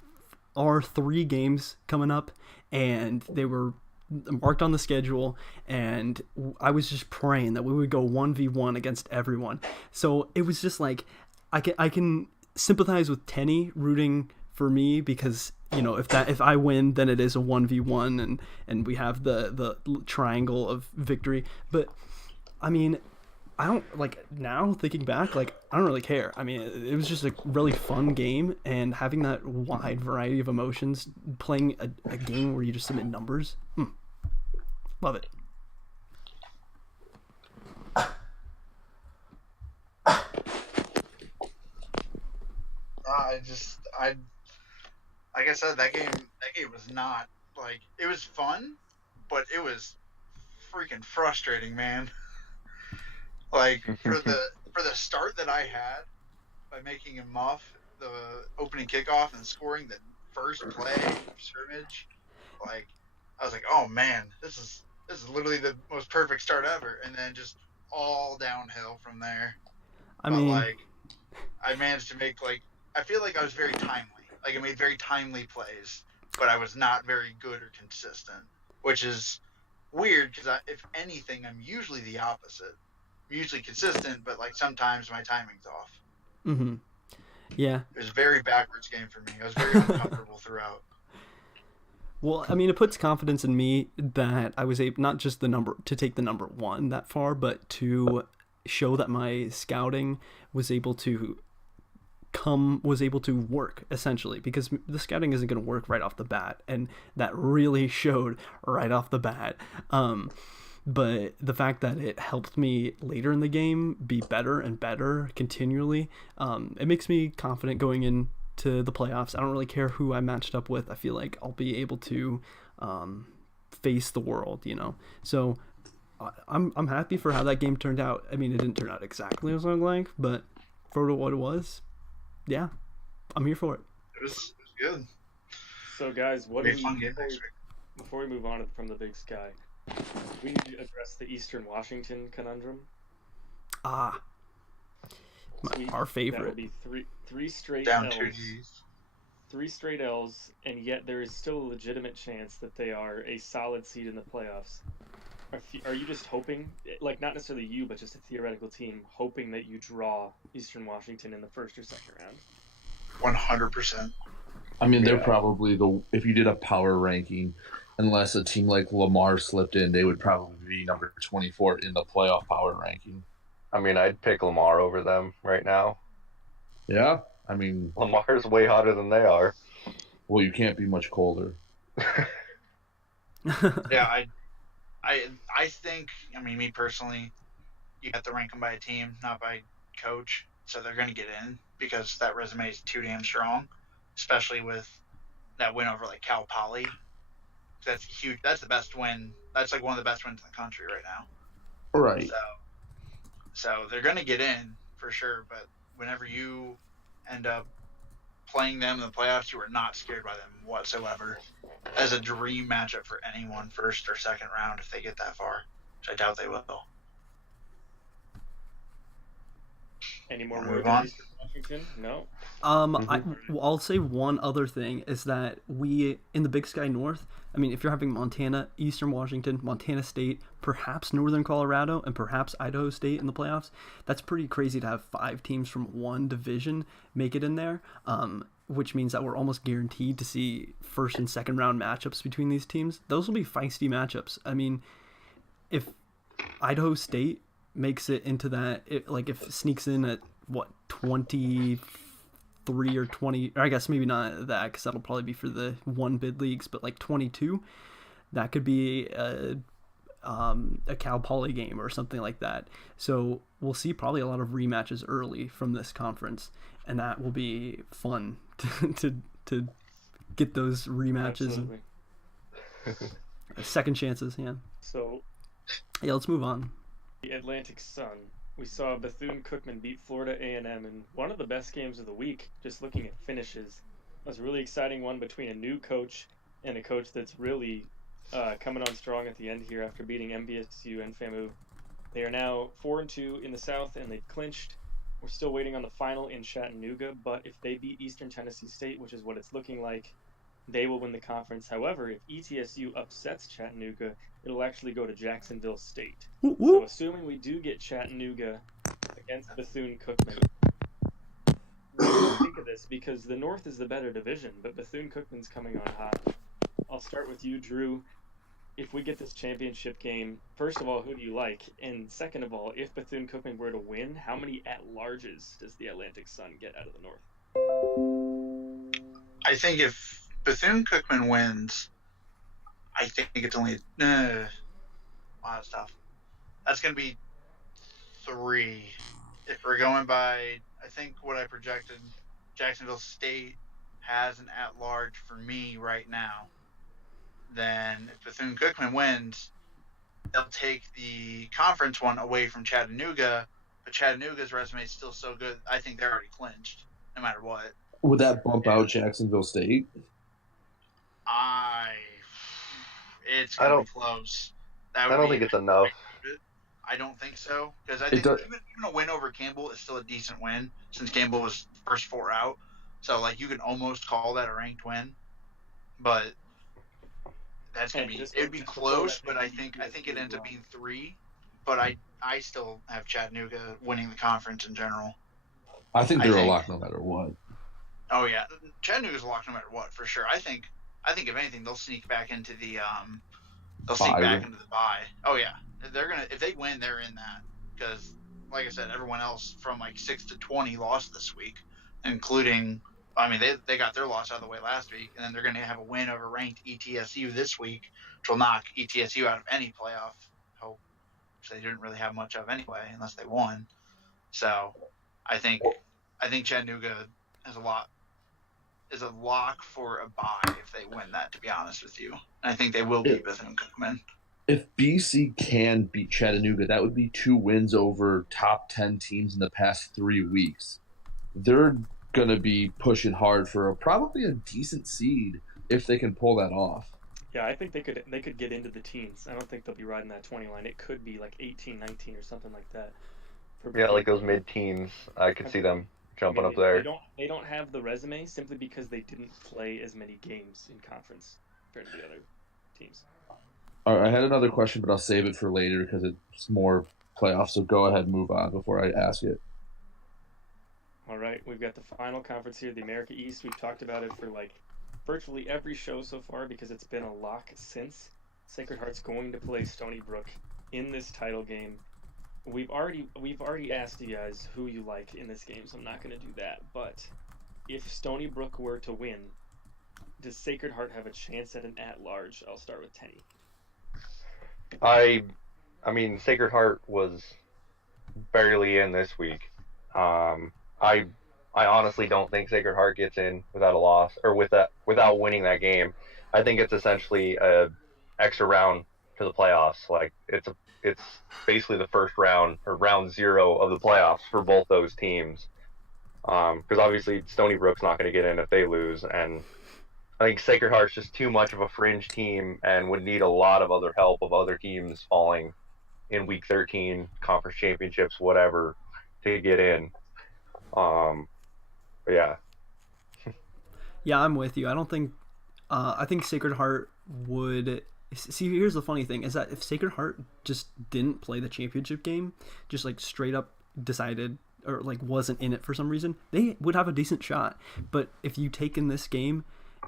our 3 games coming up, and they were marked on the schedule, and I was just praying that we would go 1v1 against everyone. So it was just like I can sympathize with Tenny rooting for me, because you know if I win, then it is a 1v1 and we have the triangle of victory. But I mean, I don't, like, now thinking back, like, I don't really care. I mean, it was just a really fun game, and having that wide variety of emotions, playing a game where you just submit numbers, love it. Like I said, that game was not, like, it was fun, but it was freaking frustrating, man. Like, for the start that I had by making a muff, the opening kickoff and scoring the first play scrimmage, like, I was like, oh man, this is literally the most perfect start ever, and then just all downhill from there. I mean, like, I managed to make, like, I feel like I was very timely. Like, I made very timely plays, but I was not very good or consistent, which is weird because, if anything, I'm usually the opposite. I'm usually consistent, but, like, sometimes my timing's off. Mm-hmm. Yeah. It was a very backwards game for me. I was very uncomfortable throughout. Well, I mean, it puts confidence in me that I was able not just to take the number 1 that far, but to show that my scouting was able to work, essentially, because the scouting isn't going to work right off the bat, and that really showed right off the bat. But the fact that it helped me later in the game be better and better continually, it makes me confident going into the playoffs. I don't really care who I matched up with. I feel like I'll be able to face the world, you know. So I'm happy for how that game turned out. I mean, it didn't turn out exactly as I like, but for what it was, yeah, I'm here for it. It was good. So, guys, before we move on from the Big Sky, we need to address the Eastern Washington conundrum. Our favorite. That would be three straight Down L's. 2 Gs. 3 straight L's, and yet there is still a legitimate chance that they are a solid seed in the playoffs. Are you just hoping, like, not necessarily you, but just a theoretical team, hoping that you draw Eastern Washington in the first or second round? 100%. I mean, they're probably if you did a power ranking, unless a team like Lamar slipped in, they would probably be number 24 in the playoff power ranking. I mean, I'd pick Lamar over them right now. Yeah, I mean, Lamar's way hotter than they are. Well, you can't be much colder. Yeah, I think, I mean, me personally, you have to rank them by a team, not by coach. So they're going to get in because that resume is too damn strong, especially with that win over like Cal Poly. That's huge. That's the best win. That's like one of the best wins in the country right now. Right. So they're going to get in for sure. But whenever you end up playing them in the playoffs, you are not scared by them whatsoever. As a dream matchup for anyone, first or second round, if they get that far, which I doubt they will. Any more Move words on? on Eastern Washington? No. I'll say one other thing is that we in the Big Sky North. I mean, if you're having Montana, Eastern Washington, Montana State, perhaps Northern Colorado, and perhaps Idaho State in the playoffs, that's pretty crazy to have 5 teams from one division make it in there. Which means that we're almost guaranteed to see first and second round matchups between these teams. Those will be feisty matchups. I mean, if Idaho State makes it into that, if it sneaks in at 23 or 20, or I guess maybe not that because that'll probably be for the one bid leagues, but like 22, that could be a Cal Poly game or something like that. So we'll see probably a lot of rematches early from this conference, and that will be fun to get those rematches and second chances. Yeah. So yeah, let's move on. the Atlantic Sun. We saw Bethune-Cookman beat Florida A&M in one of the best games of the week, just looking at finishes. It was a really exciting one between a new coach and a coach that's really coming on strong at the end here after beating MBSU and FAMU. They are now 4-2 in the South, and they've clinched. We're still waiting on the final in Chattanooga, but if they beat Eastern Tennessee State, which is what it's looking like, they will win the conference. However, if ETSU upsets Chattanooga, it'll actually go to Jacksonville State. So assuming we do get Chattanooga against Bethune-Cookman, what do you think of this? Because the North is the better division, but Bethune-Cookman's coming on hot. I'll start with you, Drew. If we get this championship game, first of all, who do you like? And second of all, if Bethune-Cookman were to win, how many at-larges does the Atlantic Sun get out of the North? I think if Bethune-Cookman wins, I think it's only wow, that's tough. That's going to be 3. If we're going by, I think what I projected, Jacksonville State has an at-large for me right now. Then if Bethune-Cookman wins, they'll take the conference one away from Chattanooga, but Chattanooga's resume is still so good. I think they're already clinched, no matter what. Would that bump out Jacksonville State? It's going to be close. I don't think it's enough. I don't think so, because I think even a win over Campbell is still a decent win since Campbell was first 4 out. So like you can almost call that a ranked win, but that's gonna be it'd be close. But I think it ends up being 3. But I still have Chattanooga winning the conference in general. I think they're a lock no matter what. Oh yeah, Chattanooga's a lock no matter what for sure. I think if anything they'll sneak back into the bye. Oh yeah. If they win, they're in that, because like I said, everyone else from like 6 to 20 lost this week, including, I mean, they got their loss out of the way last week, and then they're going to have a win over ranked ETSU this week, which will knock ETSU out of any playoff hope, which they didn't really have much of anyway, unless they won. So I think Chattanooga is a lock for a bye if they win that, to be honest with you. And I think they will beat Bethune-Cookman. If BC can beat Chattanooga, that would be 2 wins over top 10 teams in the past 3 weeks. They're going to be pushing hard for probably a decent seed if they can pull that off. Yeah, I think they could get into the teens. I don't think they'll be riding that 20 line. It could be like 18, 19 or something like that. Yeah, like those mid-teens. I could see them jumping up there. They don't have the resume simply because they didn't play as many games in conference compared to the other teams. All right, I had another question, but I'll save it for later because it's more playoffs. So go ahead and move on before I ask it. All right, we've got the final conference here, the America East. We've talked about it for like virtually every show so far because it's been a lock since. Sacred Heart's going to play Stony Brook in this title game. We've already asked you guys who you like in this game, so I'm not going to do that. But if Stony Brook were to win, does Sacred Heart have a chance at an at-large? I'll start with Tenny. I mean, Sacred Heart was barely in this week. I honestly don't think Sacred Heart gets in without a loss or without winning that game. I think it's essentially a extra round to the playoffs. Like it's basically the first round or round 0 of the playoffs for both those teams. Because obviously Stony Brook's not going to get in if they lose, and I think Sacred Heart's just too much of a fringe team and would need a lot of other help of other teams falling in Week 13, conference championships, whatever, to get in. But yeah. Yeah, I'm with you. I don't think. I think Sacred Heart would. See, here's the funny thing: is that if Sacred Heart just didn't play the championship game, just like straight up decided or like wasn't in it for some reason, they would have a decent shot. But if you take in this game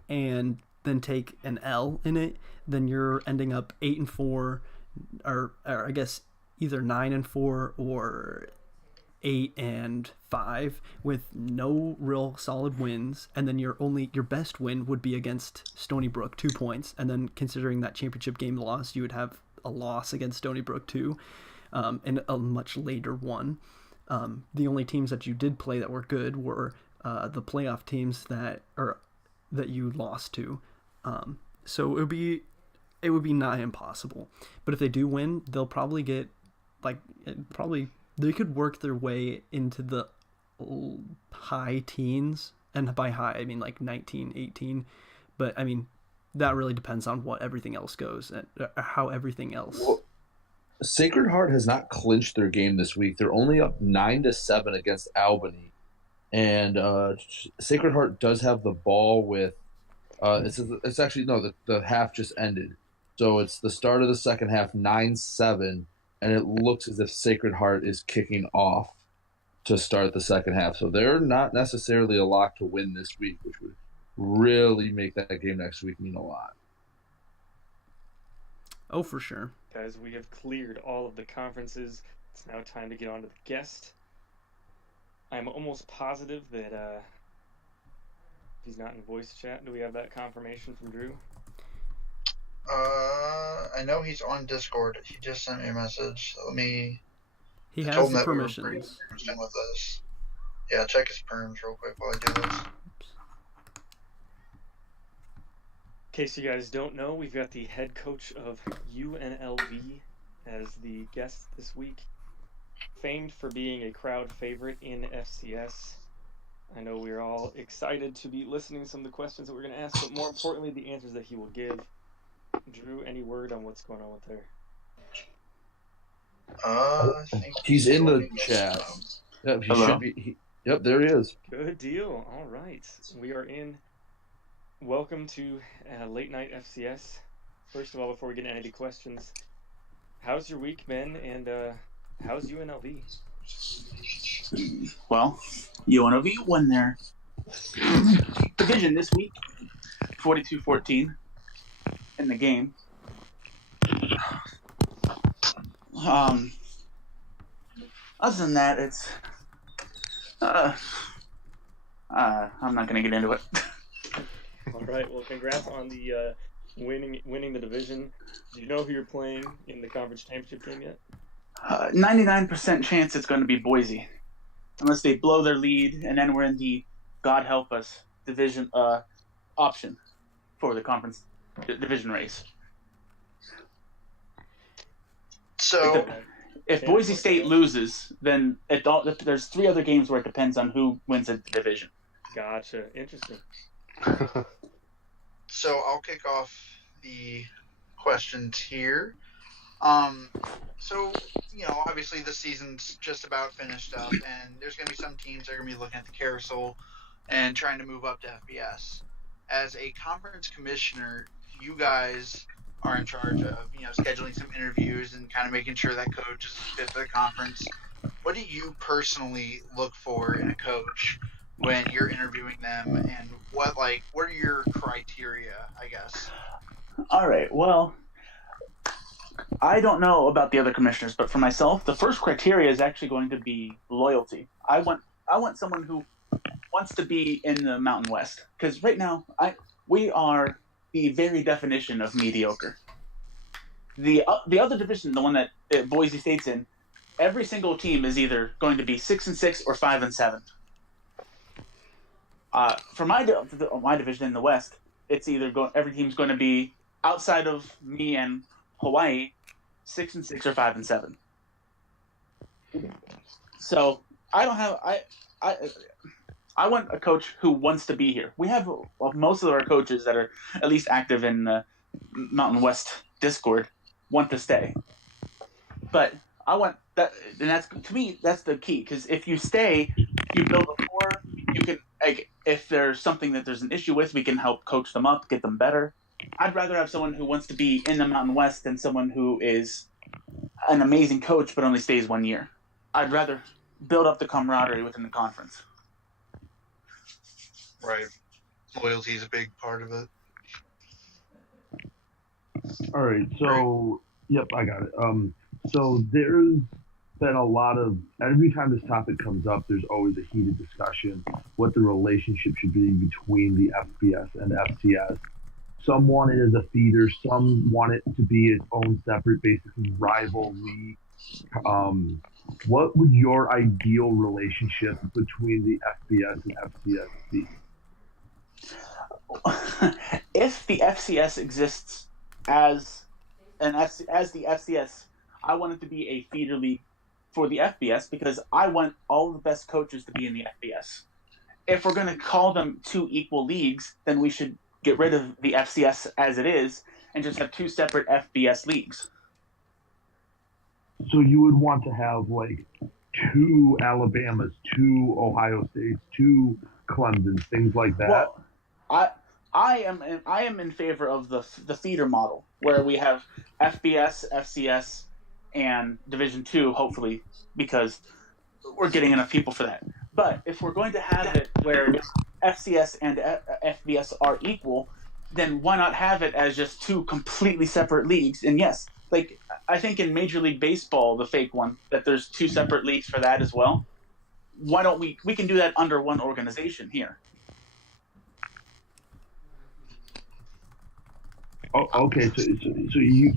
and then take an L in it, then you're ending up 8-4, or I guess either 9-4 or 8-5 with no real solid wins, and then your best win would be against Stony Brook, 2 points, and then considering that championship game loss, you would have a loss against Stony Brook too, and a much later one. The only teams that you did play that were good were the playoff teams that you lost to. So it would be nigh impossible. But if they do win, they'll probably get they could work their way into the high teens, and by high I mean like 19, 18. But I mean that really depends on what everything else goes and how everything else. Well, Sacred Heart has not clinched their game this week. They're only up 9-7 against Albany, and Sacred Heart does have the ball with. It's actually no. The half just ended, so it's the start of the second half, 9-7, and it looks as if Sacred Heart is kicking off to start the second half. So they're not necessarily a lock to win this week, which would really make that game next week mean a lot. Oh, for sure. Guys, we have cleared all of the conferences. It's now time to get on to the guest. I'm almost positive that he's not in voice chat. Do we have that confirmation from Drew? I know he's on Discord. He just sent me a message. He has the permissions. With us. Yeah, check his perms real quick while I do this. In case you guys don't know, we've got the head coach of UNLV as the guest this week. Famed for being a crowd favorite in FCS. I know we're all excited to be listening to some of the questions that we're going to ask, but more importantly, the answers that he will give. Drew, any word on what's going on with there? I think he's in the chat. Yep, he should be. Yep, there he is. Good deal. All right. We are in. Welcome to Late Night FCS. First of all, before we get into any questions, how's your week been, and how's UNLV? Well, UNLV won their division this week, 42-14 in the game. Other than that, it's I'm not going to get into it. All right. Well, congrats on the winning the division. Do you know who you're playing in the conference championship game yet? 99% chance it's going to be Boise, unless they blow their lead, and then we're in the God help us division option for the conference division race. So, if Boise State loses, then there's 3 other games where it depends on who wins the division. Gotcha. Interesting. So I'll kick off the questions here. So, obviously the season's just about finished up, and there's going to be some teams that are going to be looking at the carousel and trying to move up to FBS. As a conference commissioner, you guys are in charge of, scheduling some interviews and kind of making sure that coach is fit for the conference. What do you personally look for in a coach when you're interviewing them, and what are your criteria, I guess? All right. Well, I don't know about the other commissioners, but for myself, the first criteria is actually going to be loyalty. I want someone who wants to be in the Mountain West, because right now we are the very definition of mediocre. The other division, the one that Boise State's in, every single team is either going to be 6-6 or 5-7. For my division in the West, it's either every team's going to be outside of me and Hawaii, 6-6 or 5-7. So I want a coach who wants to be here. We have most of our coaches that are at least active in the Mountain West Discord want to stay. But I want that, and that's, to me, that's the key. Because if you stay, you build rapport. You can, like, if there's something that there's an issue with, we can help coach them up, get them better. I'd rather have someone who wants to be in the Mountain West than someone who is an amazing coach but only stays 1 year. I'd rather build up the camaraderie within the conference. Right. Loyalty is a big part of it. All right, so yep, I got it. So there's been a lot of, every time this topic comes up, there's always a heated discussion what the relationship should be between the FBS and FCS. Some want it as a feeder, some want it to be its own separate, basically rival league. What would your ideal relationship between the FBS and FCS be? If the FCS exists as the FCS, I want it to be a feeder league for the FBS because I want all the best coaches to be in the FBS. If we're going to call them two equal leagues, then we should get rid of the FCS as it is and just have two separate FBS leagues. So you would want to have like two Alabamas, two Ohio States, two Clemsons, things like that. Well, I am in favor of the feeder model where we have FBS, FCS, and Division II, hopefully, because we're getting enough people for that. But if we're going to have it where FCS and FBS are equal, then why not have it as just two completely separate leagues? And yes, like I think in Major League Baseball, the fake one, that there's two separate leagues for that as well. Why don't we can do that under one organization here? Oh, okay, so you,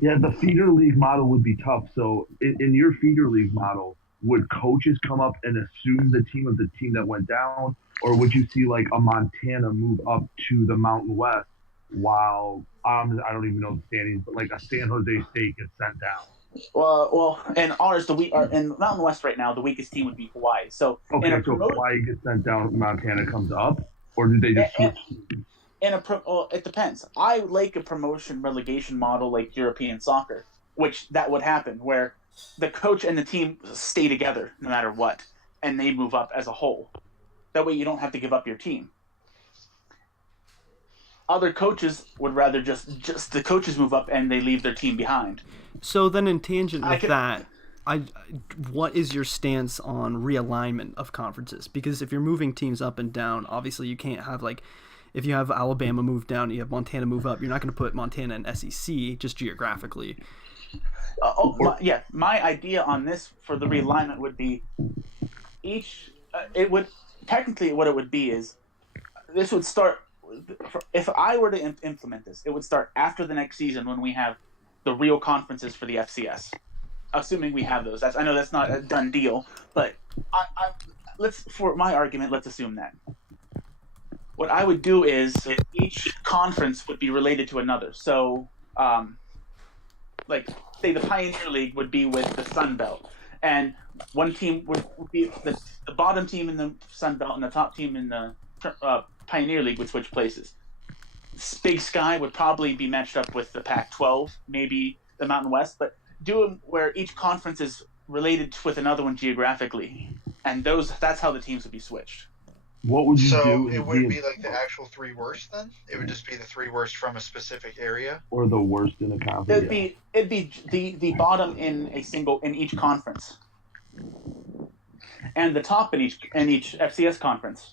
yeah, the feeder league model would be tough. So in your feeder league model, would coaches come up and assume the team of the team that went down, or would you see like a Montana move up to the Mountain West while I don't even know the standings, but like a San Jose State gets sent down? Well, in ours, in Mountain West right now, the weakest team would be Hawaii. So okay, so Hawaii gets sent down, Montana comes up, or do they just switch? It depends. I like a promotion relegation model like European soccer, which that would happen where the coach and the team stay together no matter what, and they move up as a whole. That way you don't have to give up your team. Other coaches would rather just the coaches move up and they leave their team behind. So then in tangent with that, what is your stance on realignment of conferences? Because if you're moving teams up and down, obviously you can't have like, if you have Alabama move down, you have Montana move up, you're not going to put Montana in SEC just geographically. My idea on this for the realignment would be technically what it would be is this would start, if I were to implement this, it would start after the next season when we have the real conferences for the FCS, assuming we have those. I know that's not a done deal, but for my argument, let's assume that. What I would do is each conference would be related to another. So, like, say the Pioneer League would be with the Sun Belt, and one team would be the bottom team in the Sun Belt and the top team in the Pioneer League would switch places. Big Sky would probably be matched up with the Pac-12, maybe the Mountain West, but do them where each conference is related with another one geographically, and that's how the teams would be switched. What would you do? So it wouldn't be like the actual three worst then? It would just be the three worst from a specific area? Or the worst in a conference? It'd be the bottom in each conference. And the top in each FCS conference.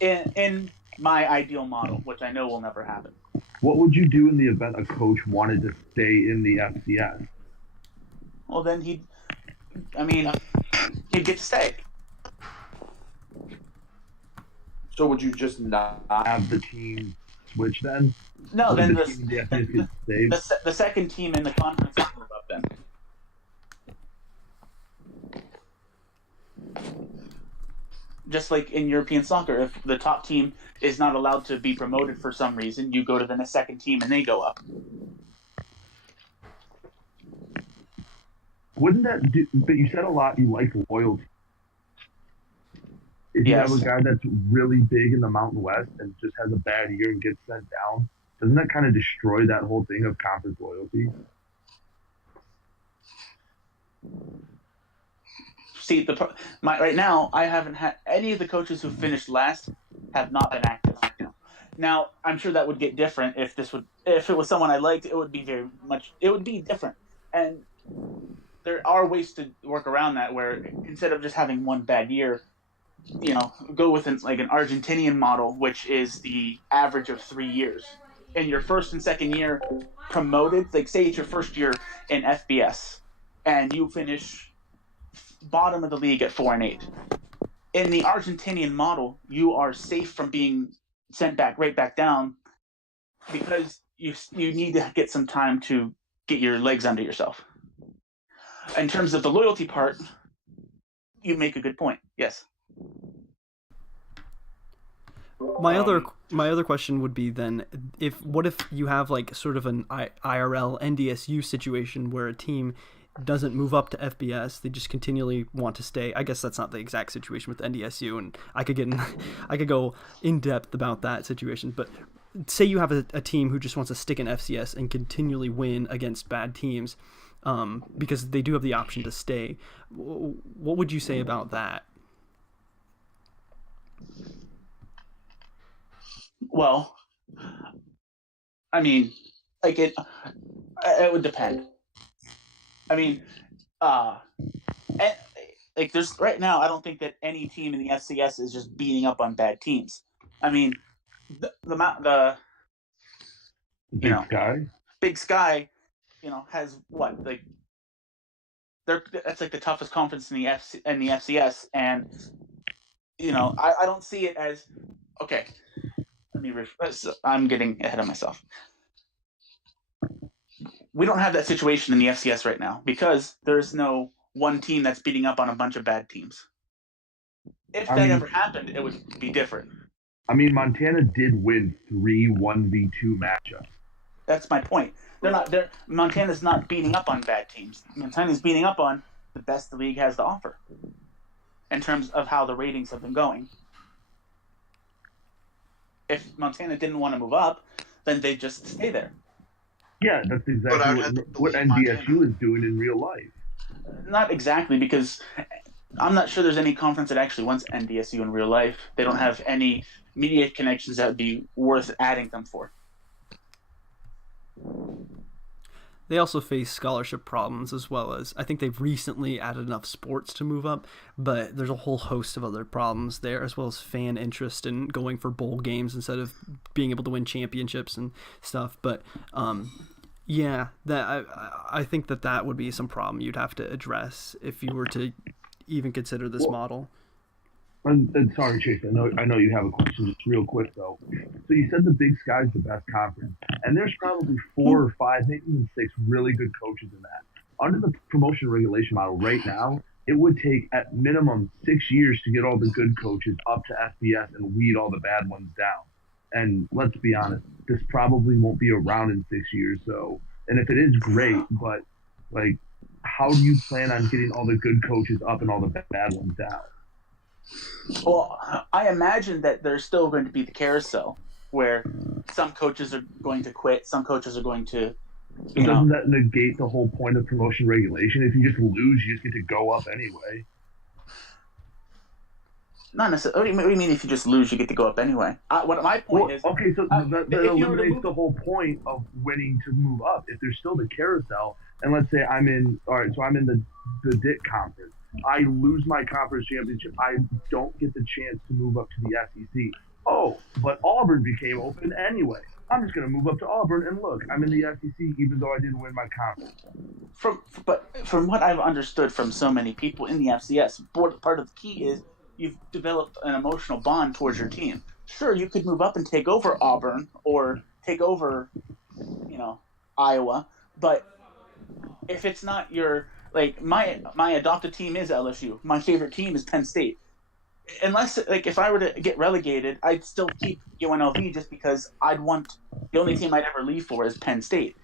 In my ideal model, which I know will never happen. What would you do in the event a coach wanted to stay in the FCS? Well, then he'd get to stay. So would you just not have the team switch then? No, then the second team in the conference would move up then. just like in European soccer, if the top team is not allowed to be promoted for some reason, you go to the second team and they go up. Wouldn't that do, but you said a lot you like loyalty. If you have a guy that's really big in the Mountain West and just has a bad year and gets sent down, doesn't that kind of destroy that whole thing of conference loyalty? See, right now, I haven't had any of the coaches who finished last have not been active. Now, I'm sure that would get different if it was someone I liked. It would be different, and there are ways to work around that. Where instead of just having one bad year, go with an Argentinian model, which is the average of 3 years. In your first and second year, promoted. Like say it's your first year in FBS, and you finish bottom of the league at 4-8. In the Argentinian model, you are safe from being sent right back down, because you need to get some time to get your legs under yourself. In terms of the loyalty part, you make a good point. Yes. My other question would be then, what if you have like sort of an IRL NDSU situation where a team doesn't move up to FBS, they just continually want to stay. I guess that's not the exact situation with NDSU, and I could go in depth about that situation. But say you have a team who just wants to stick in FCS and continually win against bad teams, because they do have the option to stay. What would you say about that? Well, I mean, like it would depend. I mean, like there's right now, I don't think that any team in the FCS is just beating up on bad teams. I mean, the Big Sky, has what, like that's like the toughest conference in the FCS, and I don't see it as okay. I'm getting ahead of myself. We don't have that situation in the FCS right now because there's no one team that's beating up on a bunch of bad teams. If that ever happened, it would be different. I mean, Montana did win 3 1v2 matchups. That's my point. Montana's not beating up on bad teams. Montana's beating up on the best the league has to offer in terms of how the ratings have been going. If Montana didn't want to move up, then they'd just stay there. Yeah, that's exactly what NDSU is doing in real life. Not exactly, because I'm not sure there's any conference that actually wants NDSU in real life. They don't have any media connections that would be worth adding them for. They also face scholarship problems, as well as I think they've recently added enough sports to move up, but there's a whole host of other problems there, as well as fan interest in going for bowl games instead of being able to win championships and stuff. But yeah, I think that would be some problem you'd have to address if you were to even consider this model. And sorry, Chase, I know you have a question, just real quick though. So you said the Big Sky's the best conference, and there's probably 4 or 5, maybe even 6 really good coaches in that. Under the promotion regulation model right now, it would take at minimum 6 years to get all the good coaches up to FBS and weed all the bad ones down. And let's be honest, this probably won't be around in 6 years. So, and if it is, great, but like, how do you plan on getting all the good coaches up and all the bad ones down? Well, I imagine that there's still going to be the carousel where some coaches are going to quit, some coaches are going to. Doesn't that negate the whole point of promotion regulation? If you just lose, you just get to go up anyway. Not necessarily. What do you mean if you just lose, you get to go up anyway? What my point is. Okay, so that eliminates the whole point of winning to move up. If there's still the carousel, and let's say I'm in the DIT conference. I lose my conference championship. I don't get the chance to move up to the SEC. Oh, but Auburn became open anyway. I'm just going to move up to Auburn, and look, I'm in the SEC even though I didn't win my conference. But from what I've understood from so many people in the FCS, part of the key is you've developed an emotional bond towards your team. Sure, you could move up and take over Auburn or take over, Iowa, but if it's not your... Like, my adopted team is LSU. My favorite team is Penn State. unless like if I were to get relegated, I'd still keep UNLV just because I'd want the only team I'd ever leave for is Penn State.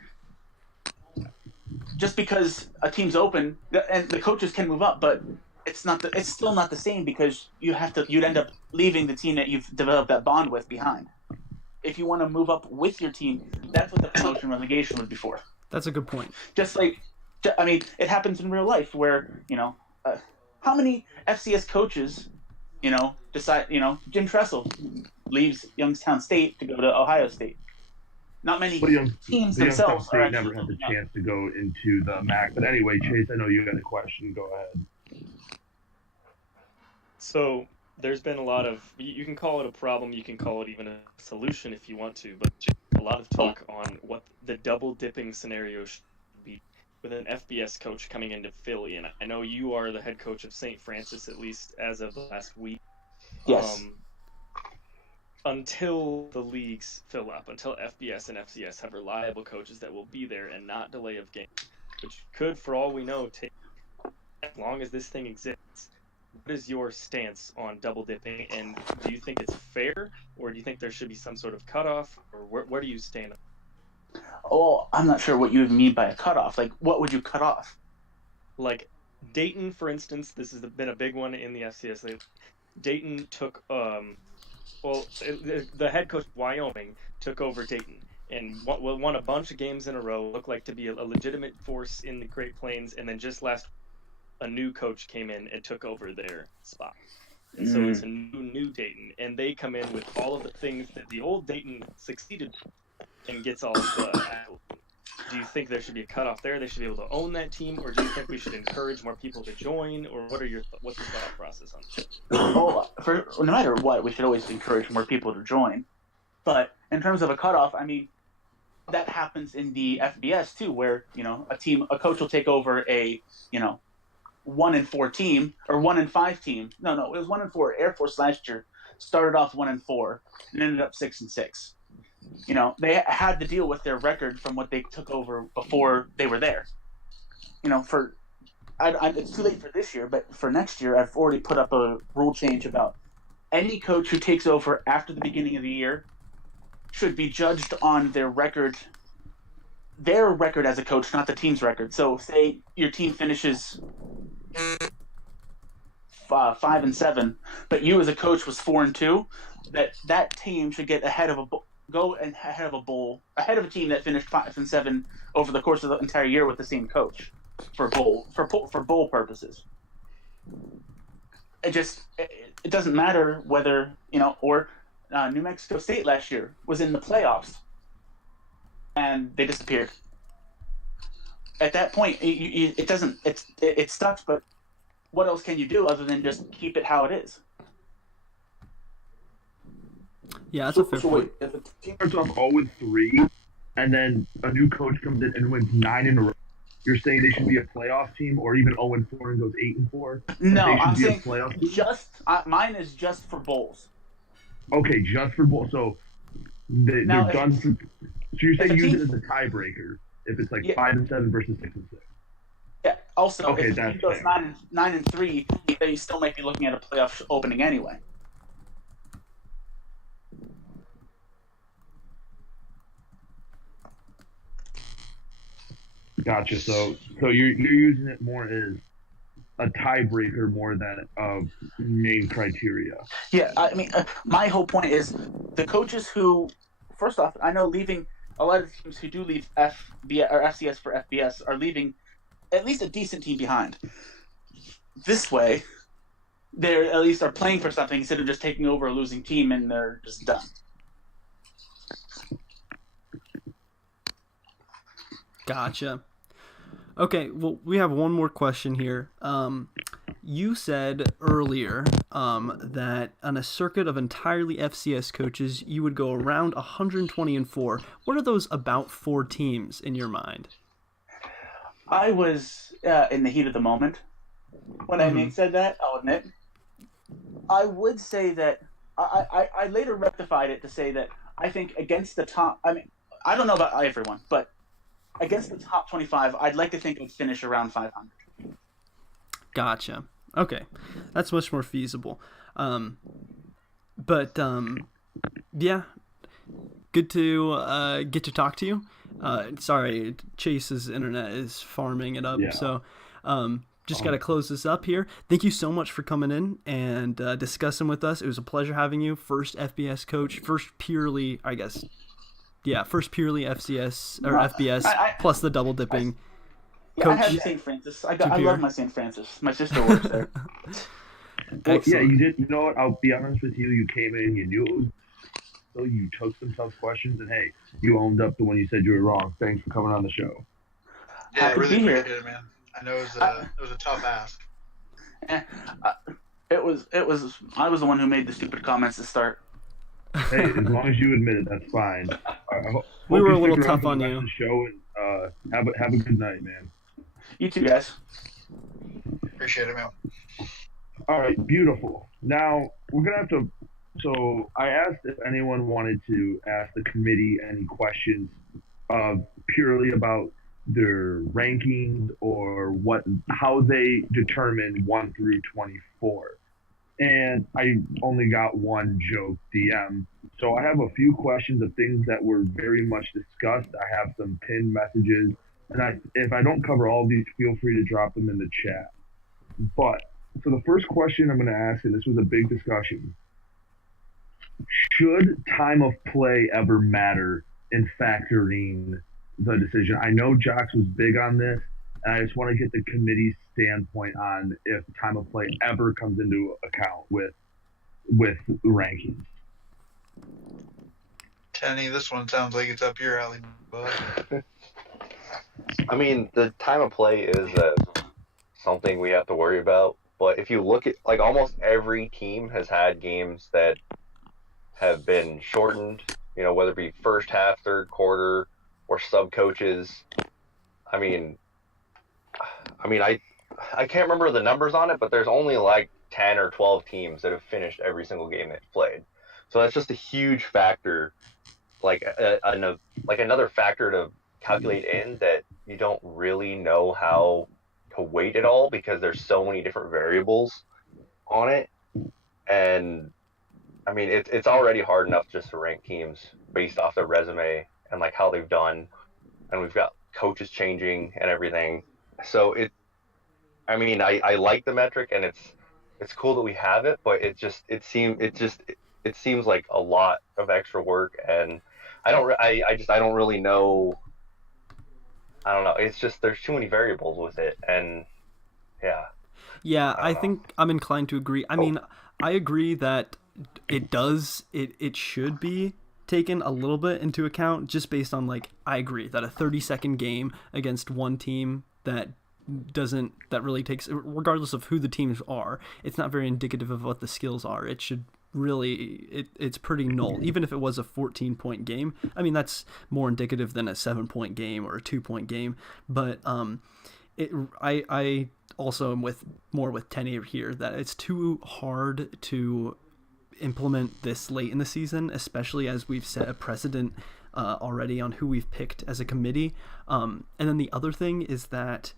Just because a team's open and the coaches can move up, but it's still not the same because you'd end up leaving the team that you've developed that bond with behind. If you want to move up with your team, that's what the promotion relegation was before. That's a good point. Just like, I mean, it happens in real life where, how many FCS coaches, decide, Jim Tressel leaves Youngstown State to go to Ohio State. Not many teams themselves are actually, never had the chance to go into the MAC. But anyway, Chase, I know you got a question. Go ahead. So there's been a lot of, you can call it a problem, you can call it even a solution if you want to, but a lot of talk on what the double dipping scenario should be with an FBS coach coming into Philly. And I know you are the head coach of St. Francis, at least as of last week. Yes. Until the leagues fill up, until FBS and FCS have reliable coaches that will be there and not delay of games, which could, for all we know, take as long as this thing exists. What is your stance on double dipping, and do you think it's fair, or do you think there should be some sort of cutoff, or where do you stand? Oh, I'm not sure what you mean by a cutoff. Like, what would you cut off? Like Dayton, for instance, this has been a big one in the FCS lately. Dayton took, the head coach of Wyoming took over Dayton and won a bunch of games in a row, looked like to be a legitimate force in the Great Plains, and then just last a new coach came in and took over their spot. And so it's a new Dayton, and they come in with all of the things that the old Dayton succeeded and gets all of the. Do you think there should be a cutoff there? They should be able to own that team, or do you think we should encourage more people to join, or what's your thought process on it? Well, no matter what, we should always encourage more people to join. But in terms of a cutoff, I mean, that happens in the FBS too, where a coach will take over a 1-4 team or 1-5 team. No, it was 1-4. Air Force last year started off 1-4 and ended up 6-6. They had to deal with their record from what they took over before they were there. It's too late for this year, but for next year, I've already put up a rule change about any coach who takes over after the beginning of the year should be judged on their record as a coach, not the team's record. So, say your team finishes 5-7, but you as a coach was 4-2. That team should get ahead of a team that finished 5-7 over the course of the entire year with the same coach for bowl purposes. It doesn't matter whether or New Mexico State last year was in the playoffs and they disappeared. At that point, it sucks, but what else can you do other than just keep it how it is? Yeah, that's a fair point. If a team starts off 0-3, and then a new coach comes in and wins 9 in a row, you're saying they should be a playoff team, or even 0-4 and goes 8-4? No, I'm saying mine is just for bowls. Okay, just for bowls. So they're done. So you're saying use it as a tiebreaker if it's like 5-7 versus 6-6. Yeah. Also, okay, if it goes 9-3, then you still might be looking at a playoff opening anyway. Gotcha. So you're using it more as a tiebreaker more than a main criteria. Yeah, I mean, my whole point is the coaches who, first off, I know leaving a lot of teams who do leave FBS or FCS for FBS are leaving at least a decent team behind. This way, they at least are playing for something instead of just taking over a losing team and they're just done. Gotcha. Okay, well, we have one more question here. You said earlier that on a circuit of entirely FCS coaches, you would go around 120-4. What are those about 4 teams in your mind? I was in the heat of the moment when I said that, I'll admit. I would say that I later rectified it to say that I think against the top, I mean, I don't know about everyone, but against the top 25, I'd like to think it would finish around 500. Gotcha. Okay. That's much more feasible. Yeah, good to get to talk to you. Sorry, Chase's internet is farming it up, so just got to close this up here. Thank you so much for coming in and discussing with us. It was a pleasure having you. First FBS coach, first purely FCS or FBS plus the double dipping. I had St. Francis. I love my St. Francis. My sister works there. Well, yeah, you did. You know what? I'll be honest with you. You came in, you knew it was. So you took some tough questions, and hey, you owned up to when you said you were wrong. Thanks for coming on the show. Yeah, I really appreciate it, man. I know it was a tough ask. It was. I was the one who made the stupid comments to start. Hey, as long as you admit it, that's fine. We were a little tough on you. The show and have a good night, man. You too, guys. Appreciate it, man. All right, beautiful. Now we're gonna have to. So I asked if anyone wanted to ask the committee any questions, purely about their rankings or how they determine 1 through 24. And I only got one joke DM. So I have a few questions of things that were very much discussed. I have some pinned messages. And if I don't cover all of these, feel free to drop them in the chat. But so the first question I'm going to ask, and this was a big discussion, should time of play ever matter in factoring the decision? I know Jocks was big on this, and I just want to get the committee's standpoint on if time of play ever comes into account with rankings. Kenny, this one sounds like it's up your alley, bud. I mean, the time of play is something we have to worry about. But if you look at, like, almost every team has had games that have been shortened, you know, whether it be first half, third quarter, or sub coaches. I can't remember the numbers on it, but there's only like 10 or 12 teams that have finished every single game they've played. So that's just a huge factor, like another factor to calculate in that you don't really know how to weight it all because there's so many different variables on it. And I mean, it's already hard enough just to rank teams based off their resume and like how they've done, and we've got coaches changing and everything. So I like the metric, and it's cool that we have it, but it seems like a lot of extra work, and I don't really know. I don't know. It's just there's too many variables with it, and yeah. Yeah, I think I'm inclined to agree. I mean, I agree that it should be taken a little bit into account just based on, like, I agree that a 30-second game against one team that really takes, regardless of who the teams are, it's not very indicative of what the skills are. It should really, it's pretty null. Even if it was a 14-point game, I mean, that's more indicative than a 7-point game or a 2-point game. But I also am with Tenny here that it's too hard to implement this late in the season, especially as we've set a precedent already on who we've picked as a committee. And then the other thing is that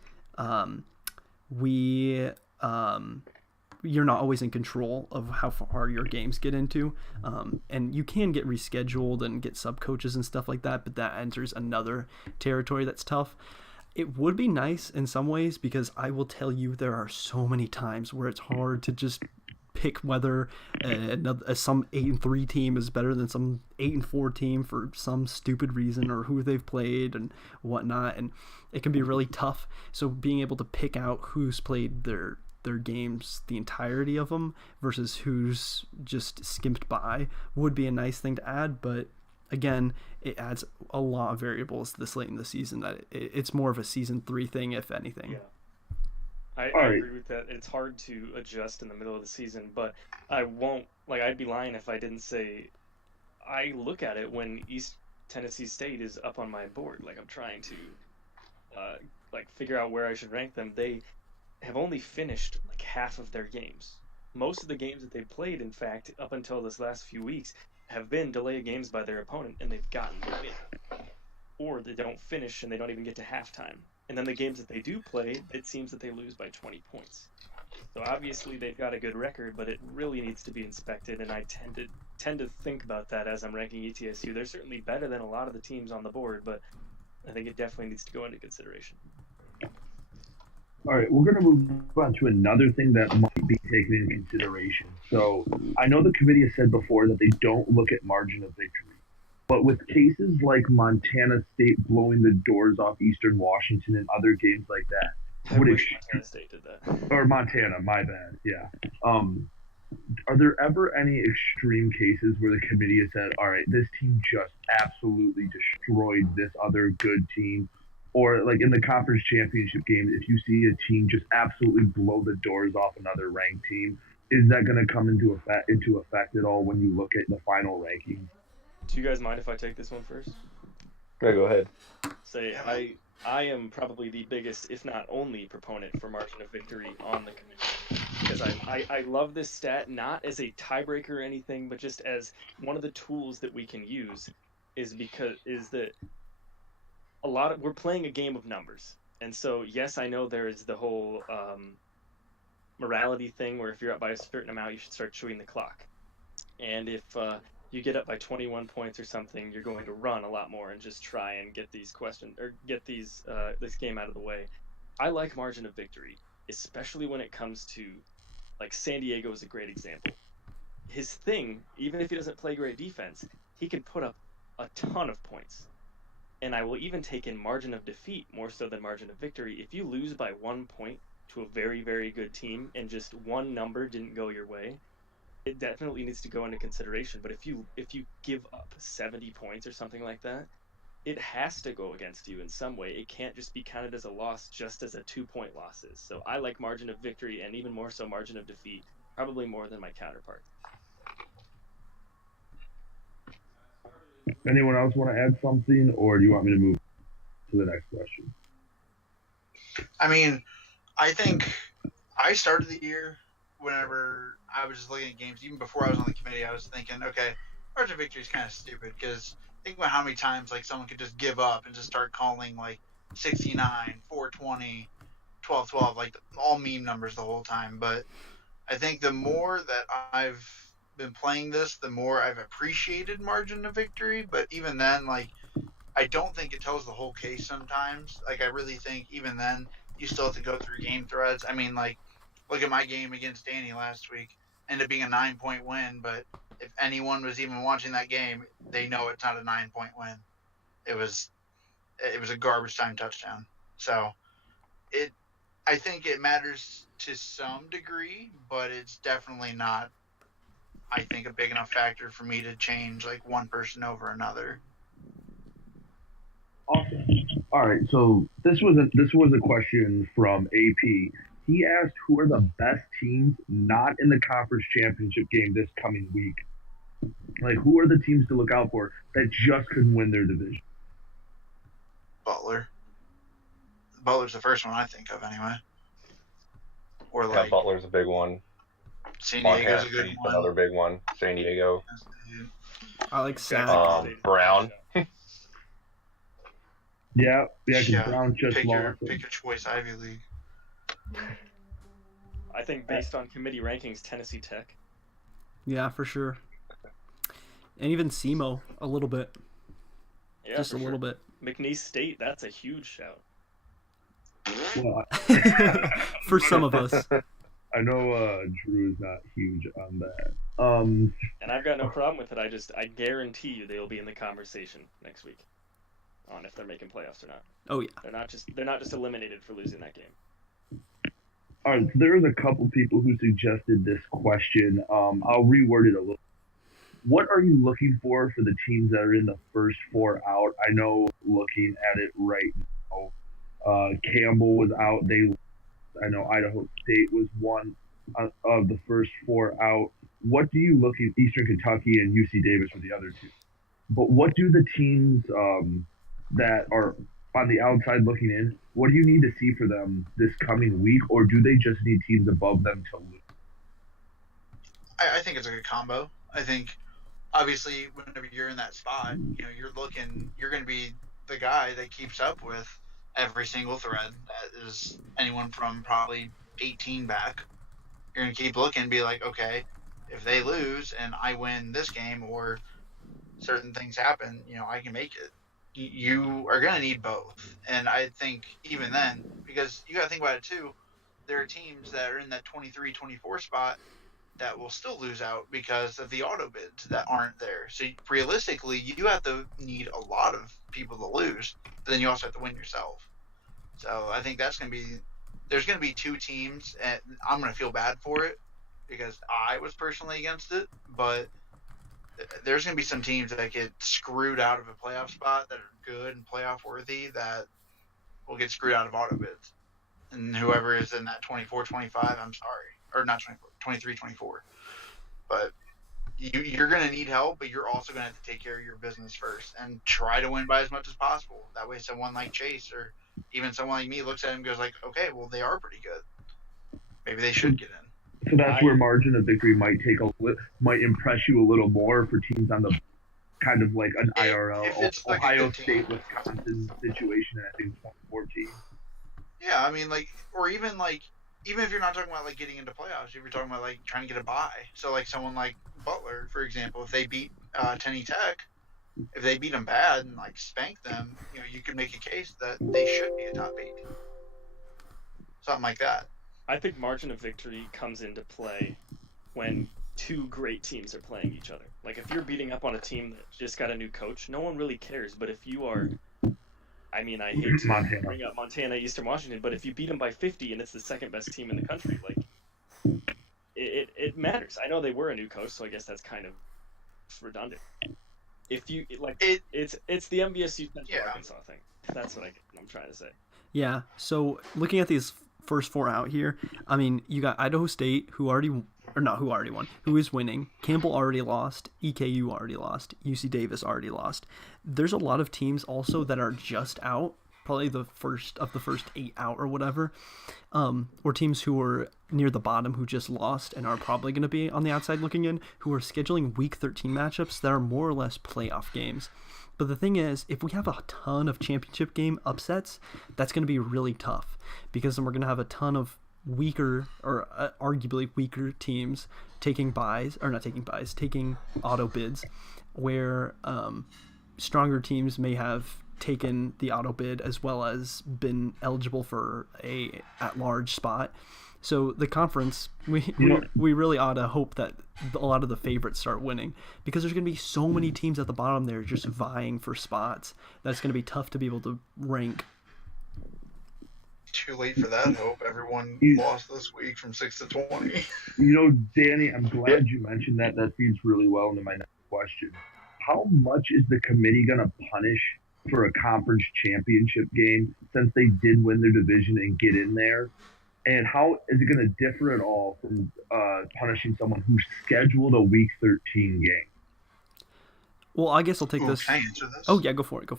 you're not always in control of how far your games get into, and you can get rescheduled and get sub coaches and stuff like that, but that enters another territory that's tough. It would be nice in some ways, because I will tell you there are so many times where it's hard to just pick whether some 8-3 team is better than some 8-4 team for some stupid reason, or who they've played and whatnot, and it can be really tough. So being able to pick out who's played their games, the entirety of them, versus who's just skimped by, would be a nice thing to add. But again, it adds a lot of variables this late in the season that it's more of a season 3 thing, if anything. Yeah. I agree with that. It's hard to adjust in the middle of the season, but I'd be lying if I didn't say I look at it when East Tennessee State is up on my board. Like, I'm trying to figure out where I should rank them. They have only finished like half of their games. Most of the games that they played, in fact, up until this last few weeks, have been delayed games by their opponent, and they've gotten the win. Or they don't finish and they don't even get to halftime. And then the games that they do play, it seems that they lose by 20 points. So obviously they've got a good record, but it really needs to be inspected, and I tend to think about that as I'm ranking ETSU. They're certainly better than a lot of the teams on the board, but I think it definitely needs to go into consideration. All right, we're going to move on to another thing that might be taken into consideration. So I know the committee has said before that they don't look at margin of victory. But with cases like Montana State blowing the doors off Eastern Washington and other games like that, I wish Montana State did that. Or Montana, my bad, yeah. Are there ever any extreme cases where the committee has said, all right, this team just absolutely destroyed this other good team? Or like in the conference championship game, if you see a team just absolutely blow the doors off another ranked team, is that going to come into effect at all when you look at the final rankings? Do you guys mind if I take this one first? Yeah, go ahead. I am probably the biggest, if not only, proponent for margin of victory on the committee. Because I love this stat, not as a tiebreaker or anything, but just as one of the tools that we can use is that we're playing a game of numbers. And so, yes, I know there is the whole morality thing where if you're up by a certain amount, you should start chewing the clock. And if you get up by 21 points or something, you're going to run a lot more and just try and get these this game out of the way. I like margin of victory, especially when it comes to, like, San Diego is a great example. His thing, even if he doesn't play great defense, he can put up a ton of points. And I will even take in margin of defeat more so than margin of victory. If you lose by 1 point to a very, very good team and just one number didn't go your way, it definitely needs to go into consideration. But if you give up 70 points or something like that, it has to go against you in some way. It can't just be counted as a loss just as a 2-point loss is. So I like margin of victory and even more so margin of defeat, probably more than my counterpart. Anyone else want to add something, or do you want me to move to the next question? I mean, I think I started the year whenever I was just looking at games, even before I was on the committee, I was thinking, okay, margin of victory is kind of stupid because think about how many times like someone could just give up and just start calling like 69, 420, 12-12, like all meme numbers the whole time. But I think the more that I've been playing this, the more I've appreciated margin of victory. But even then, like, I don't think it tells the whole case sometimes. Like, I really think even then you still have to go through game threads. I mean, like, look at my game against Danny last week. Ended up being a 9-point win, but if anyone was even watching that game, they know it's not a 9-point win. It was a garbage time touchdown. So I think it matters to some degree, but it's definitely not, I think, a big enough factor for me to change like one person over another. Awesome. All right, so this was a question from AP. He asked, who are the best teams not in the conference championship game this coming week? Like, who are the teams to look out for that just couldn't win their division? Butler's the first one I think of anyway. Or like, Butler's a big one. San Diego's a good State's one. another big one. San Diego. I like Sac. Brown. Yeah, because Brown just lost. Pick your choice, Ivy League. I think based on committee rankings, Tennessee Tech. Yeah, for sure. And even SEMO a little bit. Yeah, just a little bit. McNeese State, that's a huge shout. Well, for some of us. I know Drew is not huge on that. And I've got no problem with it. I guarantee you they'll be in the conversation next week on if they're making playoffs or not. Oh yeah. They're not just eliminated for losing that game. All right, so there's a couple people who suggested this question. I'll reword it a little. What are you looking for the teams that are in the first 4 out? I know looking at it right now, Campbell was out. I know Idaho State was one of the first 4 out. What do you look at? Eastern Kentucky and UC Davis were the other two. But what do the teams that are on the outside looking in, what do you need to see for them this coming week, or do they just need teams above them to lose? I think it's a good combo. I think, obviously, whenever you're in that spot, you're going to be the guy that keeps up with every single thread. That is anyone from probably 18 back. You're going to keep looking and be like, okay, if they lose and I win this game or certain things happen, I can make it. You are going to need both. And I think even then, because you got to think about it too, there are teams that are in that 23-24 spot that will still lose out because of the auto bids that aren't there. So realistically, you have to need a lot of people to lose, but then you also have to win yourself. So I think there's going to be two teams, and I'm going to feel bad for it because I was personally against it, but there's going to be some teams that get screwed out of a playoff spot that are good and playoff worthy that will get screwed out of auto bids. And whoever is in that 24-25, I'm sorry. Or not 24, 23-24. But you're going to need help, but you're also going to have to take care of your business first and try to win by as much as possible. That way someone like Chase or even someone like me looks at him and goes like, okay, well, they are pretty good. Maybe they should get in. So that's where margin of victory might impress you a little more for teams on the kind of like an IRL Ohio State, Wisconsin situation in I think 2014. Yeah, I mean, or even if you're not talking about like getting into playoffs, if you're talking about like trying to get a bye. So like someone like Butler, for example, if they beat Tennessee Tech, if they beat them bad and like spank them, you could make a case that they should be a top 8. Something like that. I think margin of victory comes into play when two great teams are playing each other. Like if you're beating up on a team that just got a new coach, no one really cares. But if you are, I mean, I hate to bring up Montana, Eastern Washington, but if you beat them by 50 and it's the second best team in the country, like it matters. I know they were a new coach, so I guess that's kind of redundant. If you it's the MBSU Central Arkansas thing. That's what I'm trying to say. Yeah. So looking at these first 4 out here, I mean, you got Idaho State who is winning. Campbell already lost. EKU already lost. UC Davis already lost. There's a lot of teams also that are just out, probably the first 8 out or whatever, or teams who are near the bottom who just lost and are probably going to be on the outside looking in, who are scheduling Week 13 matchups that are more or less playoff games. But the thing is, if we have a ton of championship game upsets, that's going to be really tough because then we're going to have a ton of weaker or arguably weaker teams taking auto bids, where stronger teams may have taken the auto bid as well as been eligible for a at-large spot. So the conference, we really ought to hope that a lot of the favorites start winning because there's going to be so many teams at the bottom there just vying for spots. That's going to be tough to be able to rank. Too late for that hope. Everyone lost this week from 6 to 20. Danny, I'm glad you mentioned that. That feeds really well into my next question. How much is the committee going to punish for a conference championship game since they did win their division and get in there? And how is it going to differ at all from punishing someone who scheduled a Week 13 game? Well, I guess I'll take this. Can I answer this? Oh, yeah, go for it.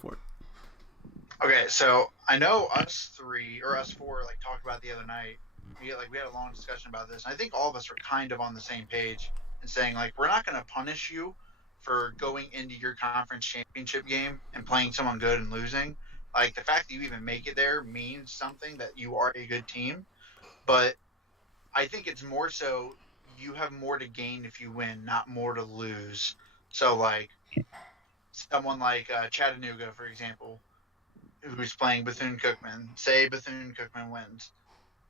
Okay, so I know us 4 talked about it the other night. We had a long discussion about this. And I think all of us are kind of on the same page and saying we're not going to punish you for going into your conference championship game and playing someone good and losing. Like the fact that you even make it there means something, that you are a good team. But I think it's more so you have more to gain if you win, not more to lose. So someone like Chattanooga, for example, who's playing Bethune-Cookman, say Bethune-Cookman wins.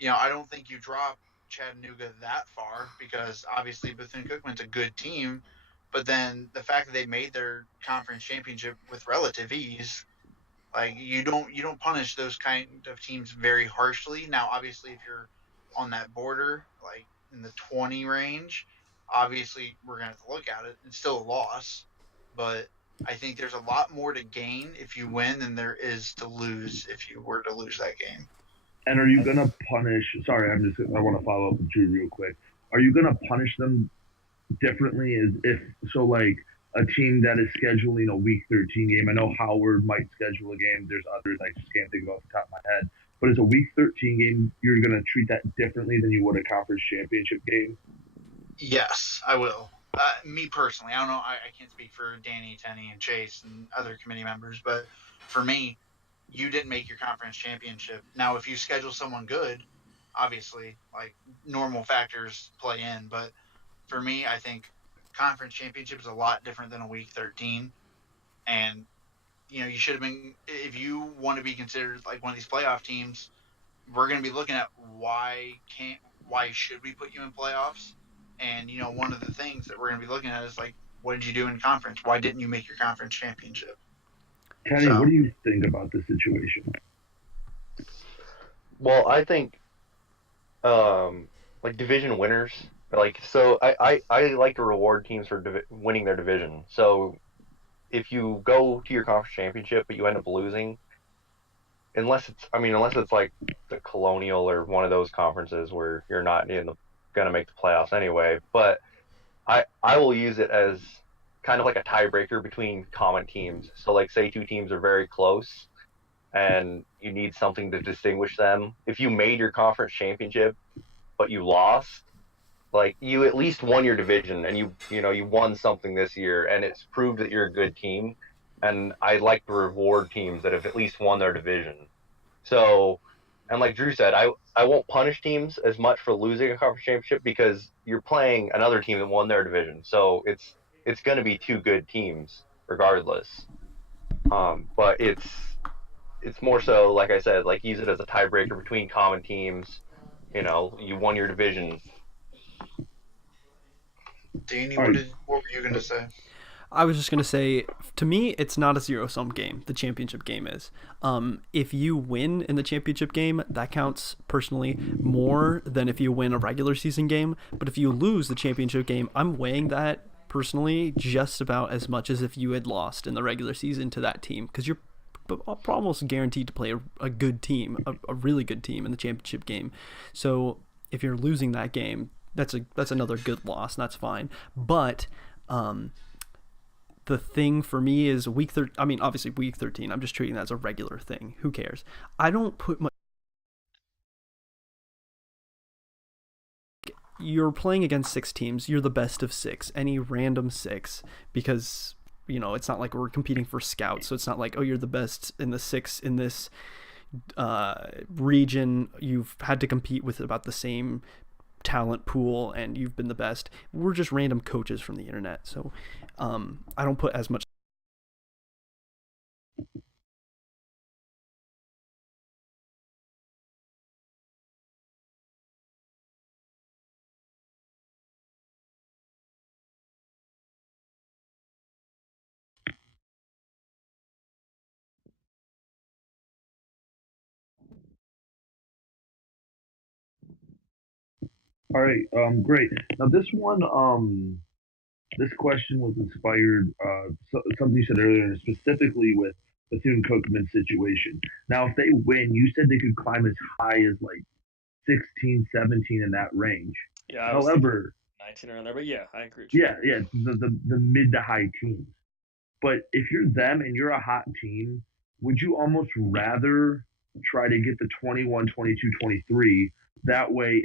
I don't think you drop Chattanooga that far because obviously Bethune-Cookman's a good team, but then the fact that they made their conference championship with relative ease, you don't punish those kind of teams very harshly. Now, obviously, if you're on that border, in the 20 range, obviously we're going to have to look at it. It's still a loss, but I think there's a lot more to gain if you win than there is to lose if you were to lose that game. And are you going to punish – sorry, I want to follow up with Drew real quick. Are you going to punish them differently a team that is scheduling a Week 13 game? I know Howard might schedule a game. There's others I just can't think of off the top of my head. But as a Week 13 game, you're going to treat that differently than you would a conference championship game? Yes, I will. Me personally, I don't know. I can't speak for Danny, Tenny, and Chase and other committee members, but for me, you didn't make your conference championship. Now, if you schedule someone good obviously, like normal factors play in, but for me, I think conference championship is a lot different than a week 13, and you should have been, if you want to be considered like one of these playoff teams, we're going to be looking at why should we put you in playoffs, and one of the things that we're going to be looking at is like, what did you do in conference? Why didn't you make your conference championship? Kenny, what do you think about this situation? Well, I think like division winners, so I like to reward teams for winning their division. So if you go to your conference championship but you end up losing, unless it's like the Colonial or one of those conferences where you're not gonna make the playoffs anyway, but I will use it as kind of like a tiebreaker between common teams. So like say two teams are very close and you need something to distinguish them. If you made your conference championship but you lost, like you at least won your division and you won something this year and it's proved that you're a good team. And I like to reward teams that have at least won their division. So, and like Drew said, I won't punish teams as much for losing a conference championship because you're playing another team that won their division. So it's going to be two good teams regardless. But it's more so, like I said, like use it as a tiebreaker between common teams. You won your division. Danny, what were you going to say? I was just going to say, to me, it's not a zero-sum game, the championship game is. If you win in the championship game, that counts personally more than if you win a regular season game. But if you lose the championship game, I'm weighing that personally just about as much as if you had lost in the regular season to that team. Because you're almost guaranteed to play a good team, a really good team in the championship game. So if you're losing that game, that's another good loss, and that's fine. But the thing for me is obviously week 13, I'm just treating that as a regular thing. Who cares? I don't put much. You're playing against 6 teams. You're the best of 6, any random 6, because it's not like we're competing for scouts. So it's not like, oh, you're the best in the 6 in this region. You've had to compete with about the same talent pool and you've been the best. We're just random coaches from the internet. So I don't put as much. All right, great. Now this one, this question was inspired something you said earlier, and specifically with the Thune Cookman situation. Now, if they win, you said they could climb as high as like 16, 17 in that range. Yeah, however, 19 around there, but yeah, I agree. Yeah, the mid to high teens. But if you're them and you're a hot team, would you almost rather try to get the 21, 22, 23? That way,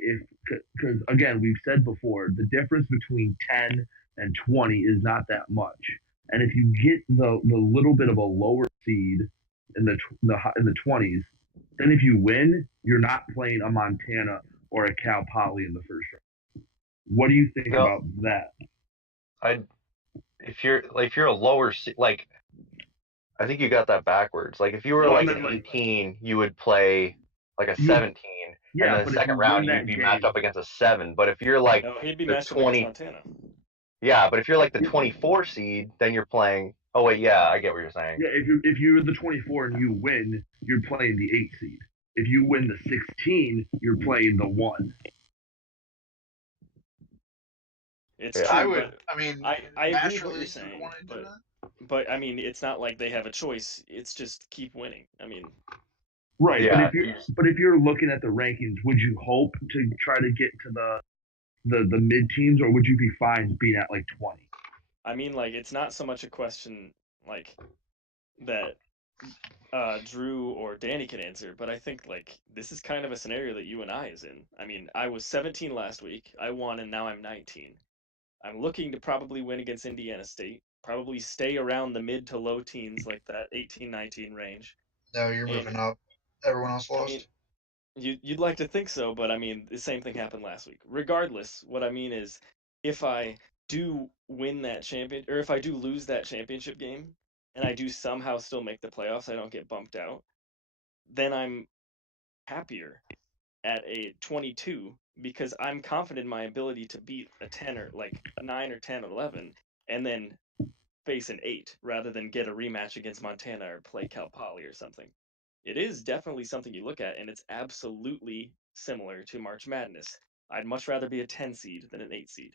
because again, we've said before, the difference between 10 and 20 is not that much. And if you get the little bit of a lower seed in the 20s, then if you win, you're not playing a Montana or a Cal Poly in the first round. What do you think about that? If you're a lower like, I think you got that backwards. Like if you were like an 18, you would play like a 17. Yeah, and then the second round you'd be matched up against a 7. But if you're like he'd be matched 20, up against Montana. Yeah, but if you're like the 24 seed, then you're playing. Oh wait, yeah, I get what you're saying. Yeah, if you're the 24 and you win, you're playing the 8 seed. If you win the 16, you're playing the 1. It's true, I agree with what you're saying, but I mean, it's not like they have a choice. It's just keep winning. I mean, right. Yeah. But if you're looking at the rankings, would you hope to try to get to the mid teams, or would you be fine being at like 20? I mean, like, it's not so much a question like that Drew or Danny can answer, but I think like this is kind of a scenario that UNI is in. I mean, I was 17 last week. I won, and now I'm 19. I'm looking to probably win against Indiana State, probably stay around the mid to low teens, like that 18-19 range. No, you're moving up. Everyone else lost. You'd like to think so, but I mean, the same thing happened last week. Regardless, what I mean is, if I do win that champion, or if I do lose that championship game, and I do somehow still make the playoffs, I don't get bumped out, then I'm happier at a 22 because I'm confident in my ability to beat a 10 or like a 9 or 10 or 11 and then face an 8 rather than get a rematch against Montana or play Cal Poly or something. It is definitely something you look at, and it's absolutely similar to March Madness. I'd much rather be a 10 seed than an 8 seed.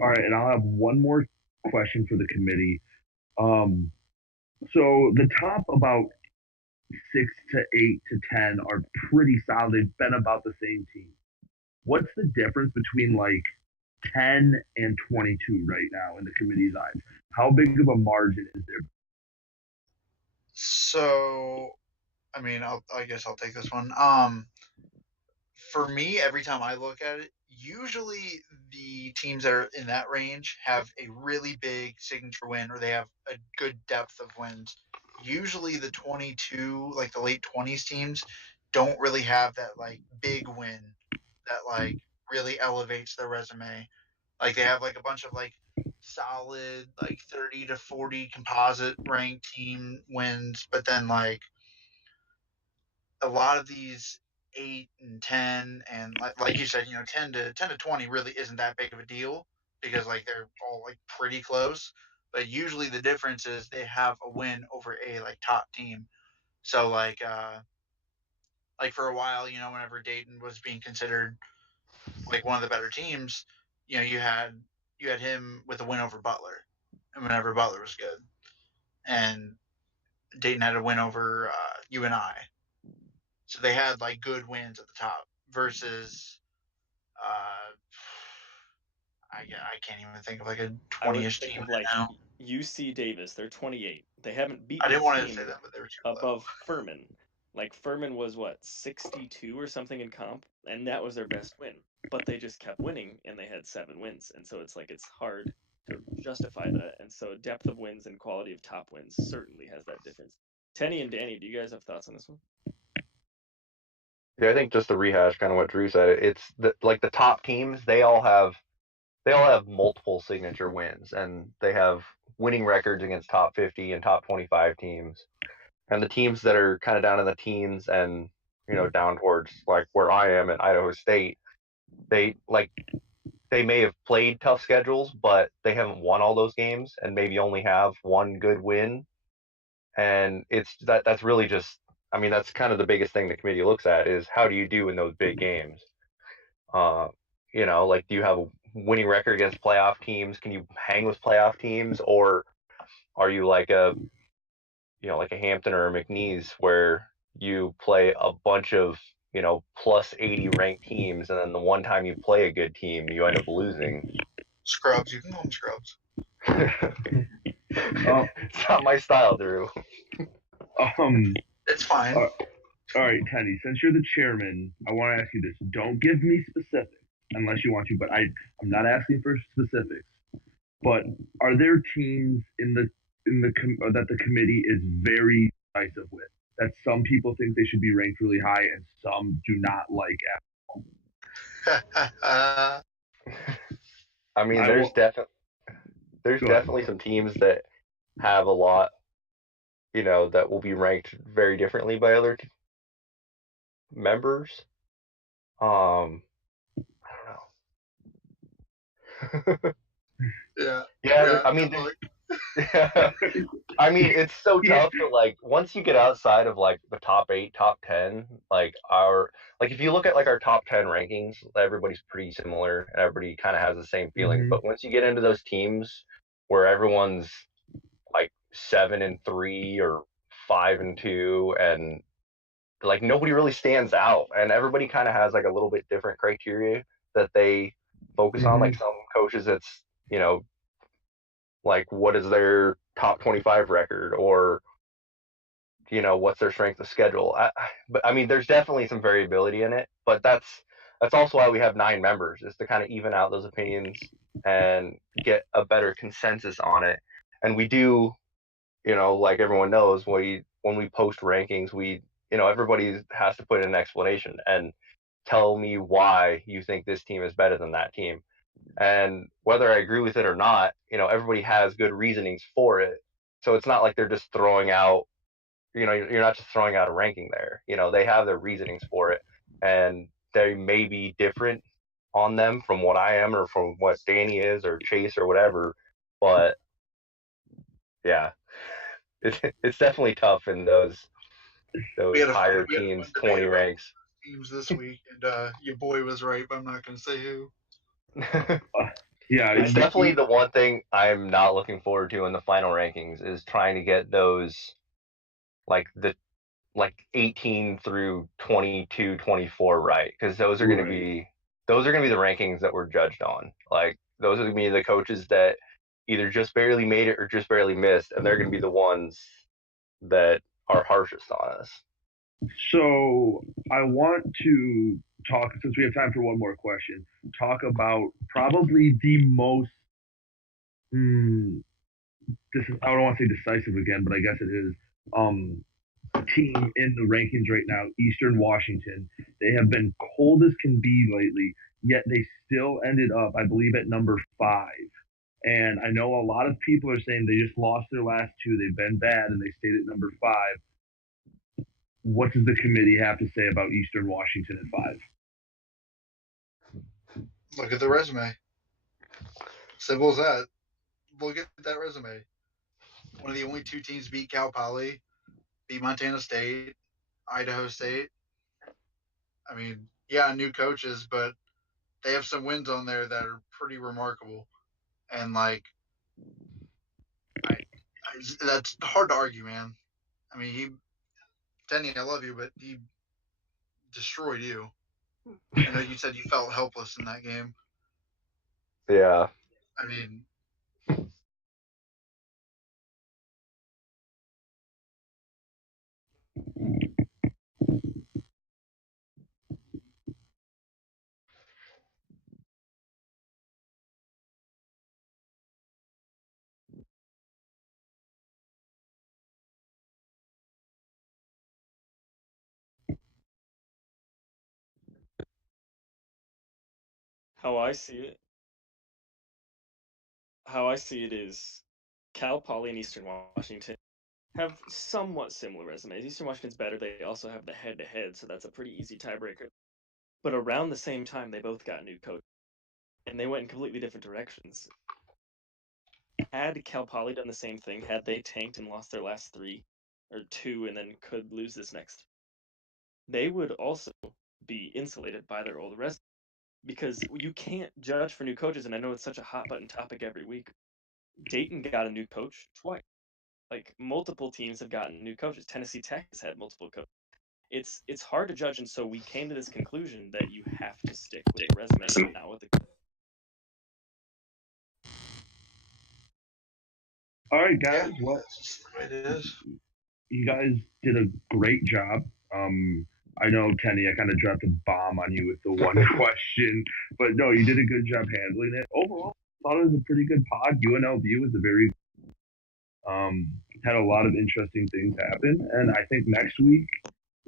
All right, and I'll have one more question for the committee. So the top about 6 to 8 to 10 are pretty solid. They've been about the same team. What's the difference between like 10 and 22 right now in the committee's eyes? How big of a margin is there? So, I mean, I guess I'll take this one. For me, every time I look at it, usually the teams that are in that range have a really big signature win, or they have a good depth of wins. Usually, the 22, like the late 20s teams, don't really have that like big win that like really elevates their resume. Like they have like a bunch of like solid like 30 to 40 composite ranked team wins, but then like a lot of these 8 and 10 and like you said, 10 to 20 really isn't that big of a deal because like they're all like pretty close, but usually the difference is they have a win over a like top team. So like for a while, whenever Dayton was being considered like one of the better teams, you had him with a win over Butler, and whenever Butler was good, and Dayton had a win over UNI. So they had like good wins at the top versus I can't even think of like a I would 20-ish think team of right like now. UC Davis. They're 28. They haven't I beaten didn't a want to say team that, but they were too low. above Furman. Like Furman was what, 62 or something in comp, and that was their best win. But they just kept winning, and they had 7 wins, and so it's like it's hard to justify that. And so depth of wins and quality of top wins certainly has that difference. Tenny and Danny, do you guys have thoughts on this one? Yeah, I think just to rehash kind of what Drew said, it's like the top teams, they all have multiple signature wins, and they have winning records against top 50 and top 25 teams. And the teams that are kind of down in the teens and down towards like where I am at Idaho State, they may have played tough schedules, but they haven't won all those games and maybe only have one good win. And that's really just, I mean, that's kind of the biggest thing the committee looks at is how do you do in those big games? Uh, like do you have a winning record against playoff teams? Can you hang with playoff teams, or are you like a Hampton or a McNeese where you play a bunch of plus 80 ranked teams, and then the one time you play a good team, you end up losing. Scrubs, you can call them scrubs. It's not my style, Drew. It's fine. All right, Teddy, since you're the chairman, I want to ask you this. Don't give me specifics unless you want to, but I'm not asking for specifics. But are there teams that the committee is very decisive with? That some people think they should be ranked really high and some do not like at all. I mean, there's definitely some teams that have a lot, that will be ranked very differently by other members. I don't know. Yeah. I mean, I mean, it's so tough to like once you get outside of like the top 8, top 10, like if you look at like our top 10 rankings, everybody's pretty similar and everybody kind of has the same feelings. Mm-hmm. But once you get into those teams where everyone's like 7-3 or 5-2, and like nobody really stands out, and everybody kind of has like a little bit different criteria that they focus on. Like some coaches, it's like what is their top 25 record, or what's their strength of schedule. But I mean, there's definitely some variability in it, but that's also why we have 9 members, is to kind of even out those opinions and get a better consensus on it. And we do, like everyone knows, when we post rankings, we everybody has to put in an explanation and tell me why you think this team is better than that team. And whether I agree with it or not, everybody has good reasonings for it. So it's not like they're just throwing out, you're not just throwing out a ranking there. They have their reasonings for it, and they may be different on them from what I am or from what Danny is or Chase or whatever. But yeah, it's definitely tough in those higher teams, 20 ranks. Teams this week, and your boy was right, but I'm not going to say who. Yeah, it's definitely the one thing I'm not looking forward to in the final rankings is trying to get those like 18 through 22, 24 right, because those are going to be the rankings that we're judged on. Like those are going to be the coaches that either just barely made it or just barely missed, and they're going to be the ones that are harshest on us. So I want to talk, since we have time for one more question, talk about probably the most, I don't want to say decisive again, but I guess it is, team in the rankings right now, Eastern Washington. They have been cold as can be lately, yet they still ended up, I believe, at number 5. And I know a lot of people are saying they just lost their last 2. They've been bad, and they stayed at number 5. What does the committee have to say about Eastern Washington at 5? Look at the resume. Simple as that. Look at that resume. One of the only 2 teams beat Cal Poly, beat Montana State, Idaho State. I mean, yeah, new coaches, but they have some wins on there that are pretty remarkable. And that's hard to argue, man. I mean, Denny, I love you, but he destroyed you. I know you said you felt helpless in that game. Yeah. I mean, How I see it is Cal Poly and Eastern Washington have somewhat similar resumes. Eastern Washington's better. They also have the head-to-head, so that's a pretty easy tiebreaker. But around the same time, they both got new coaches, and they went in completely different directions. Had Cal Poly done the same thing, had they tanked and lost their last 3 or 2 and then could lose this next, they would also be insulated by their old resume. Because you can't judge for new coaches, and I know it's such a hot button topic every week. Dayton got a new coach twice. Like multiple teams have gotten new coaches. Tennessee Tech has had multiple coaches. It's hard to judge, and so we came to this conclusion that you have to stick with the resume, not with the. All right, guys. Well, it is. You guys did a great job. I know, Kenny, I kind of dropped a bomb on you with the one question, but no, you did a good job handling it. Overall, I thought it was a pretty good pod. UNLV was a very had a lot of interesting things happen, and I think next week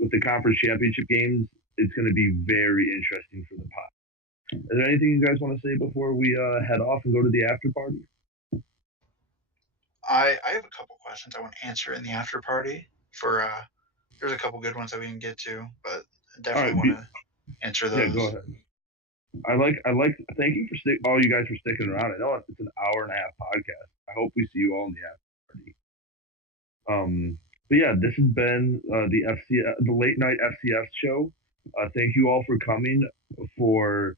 with the conference championship games, it's going to be very interesting for the pod. Is there anything you guys want to say before we head off and go to the after party? I have a couple questions I want to answer in the after party. There's a couple good ones that we can get to, but I definitely want to answer those. Yeah, go ahead. I like. Thank you for all you guys for sticking around. I know it's an hour and a half podcast. I hope we see you all in the after party. But yeah, this has been the late night FCS show. Thank you all for coming. For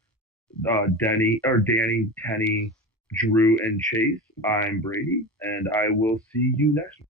Danny, Tenny, Drew, and Chase, I'm Brady, and I will see you next week.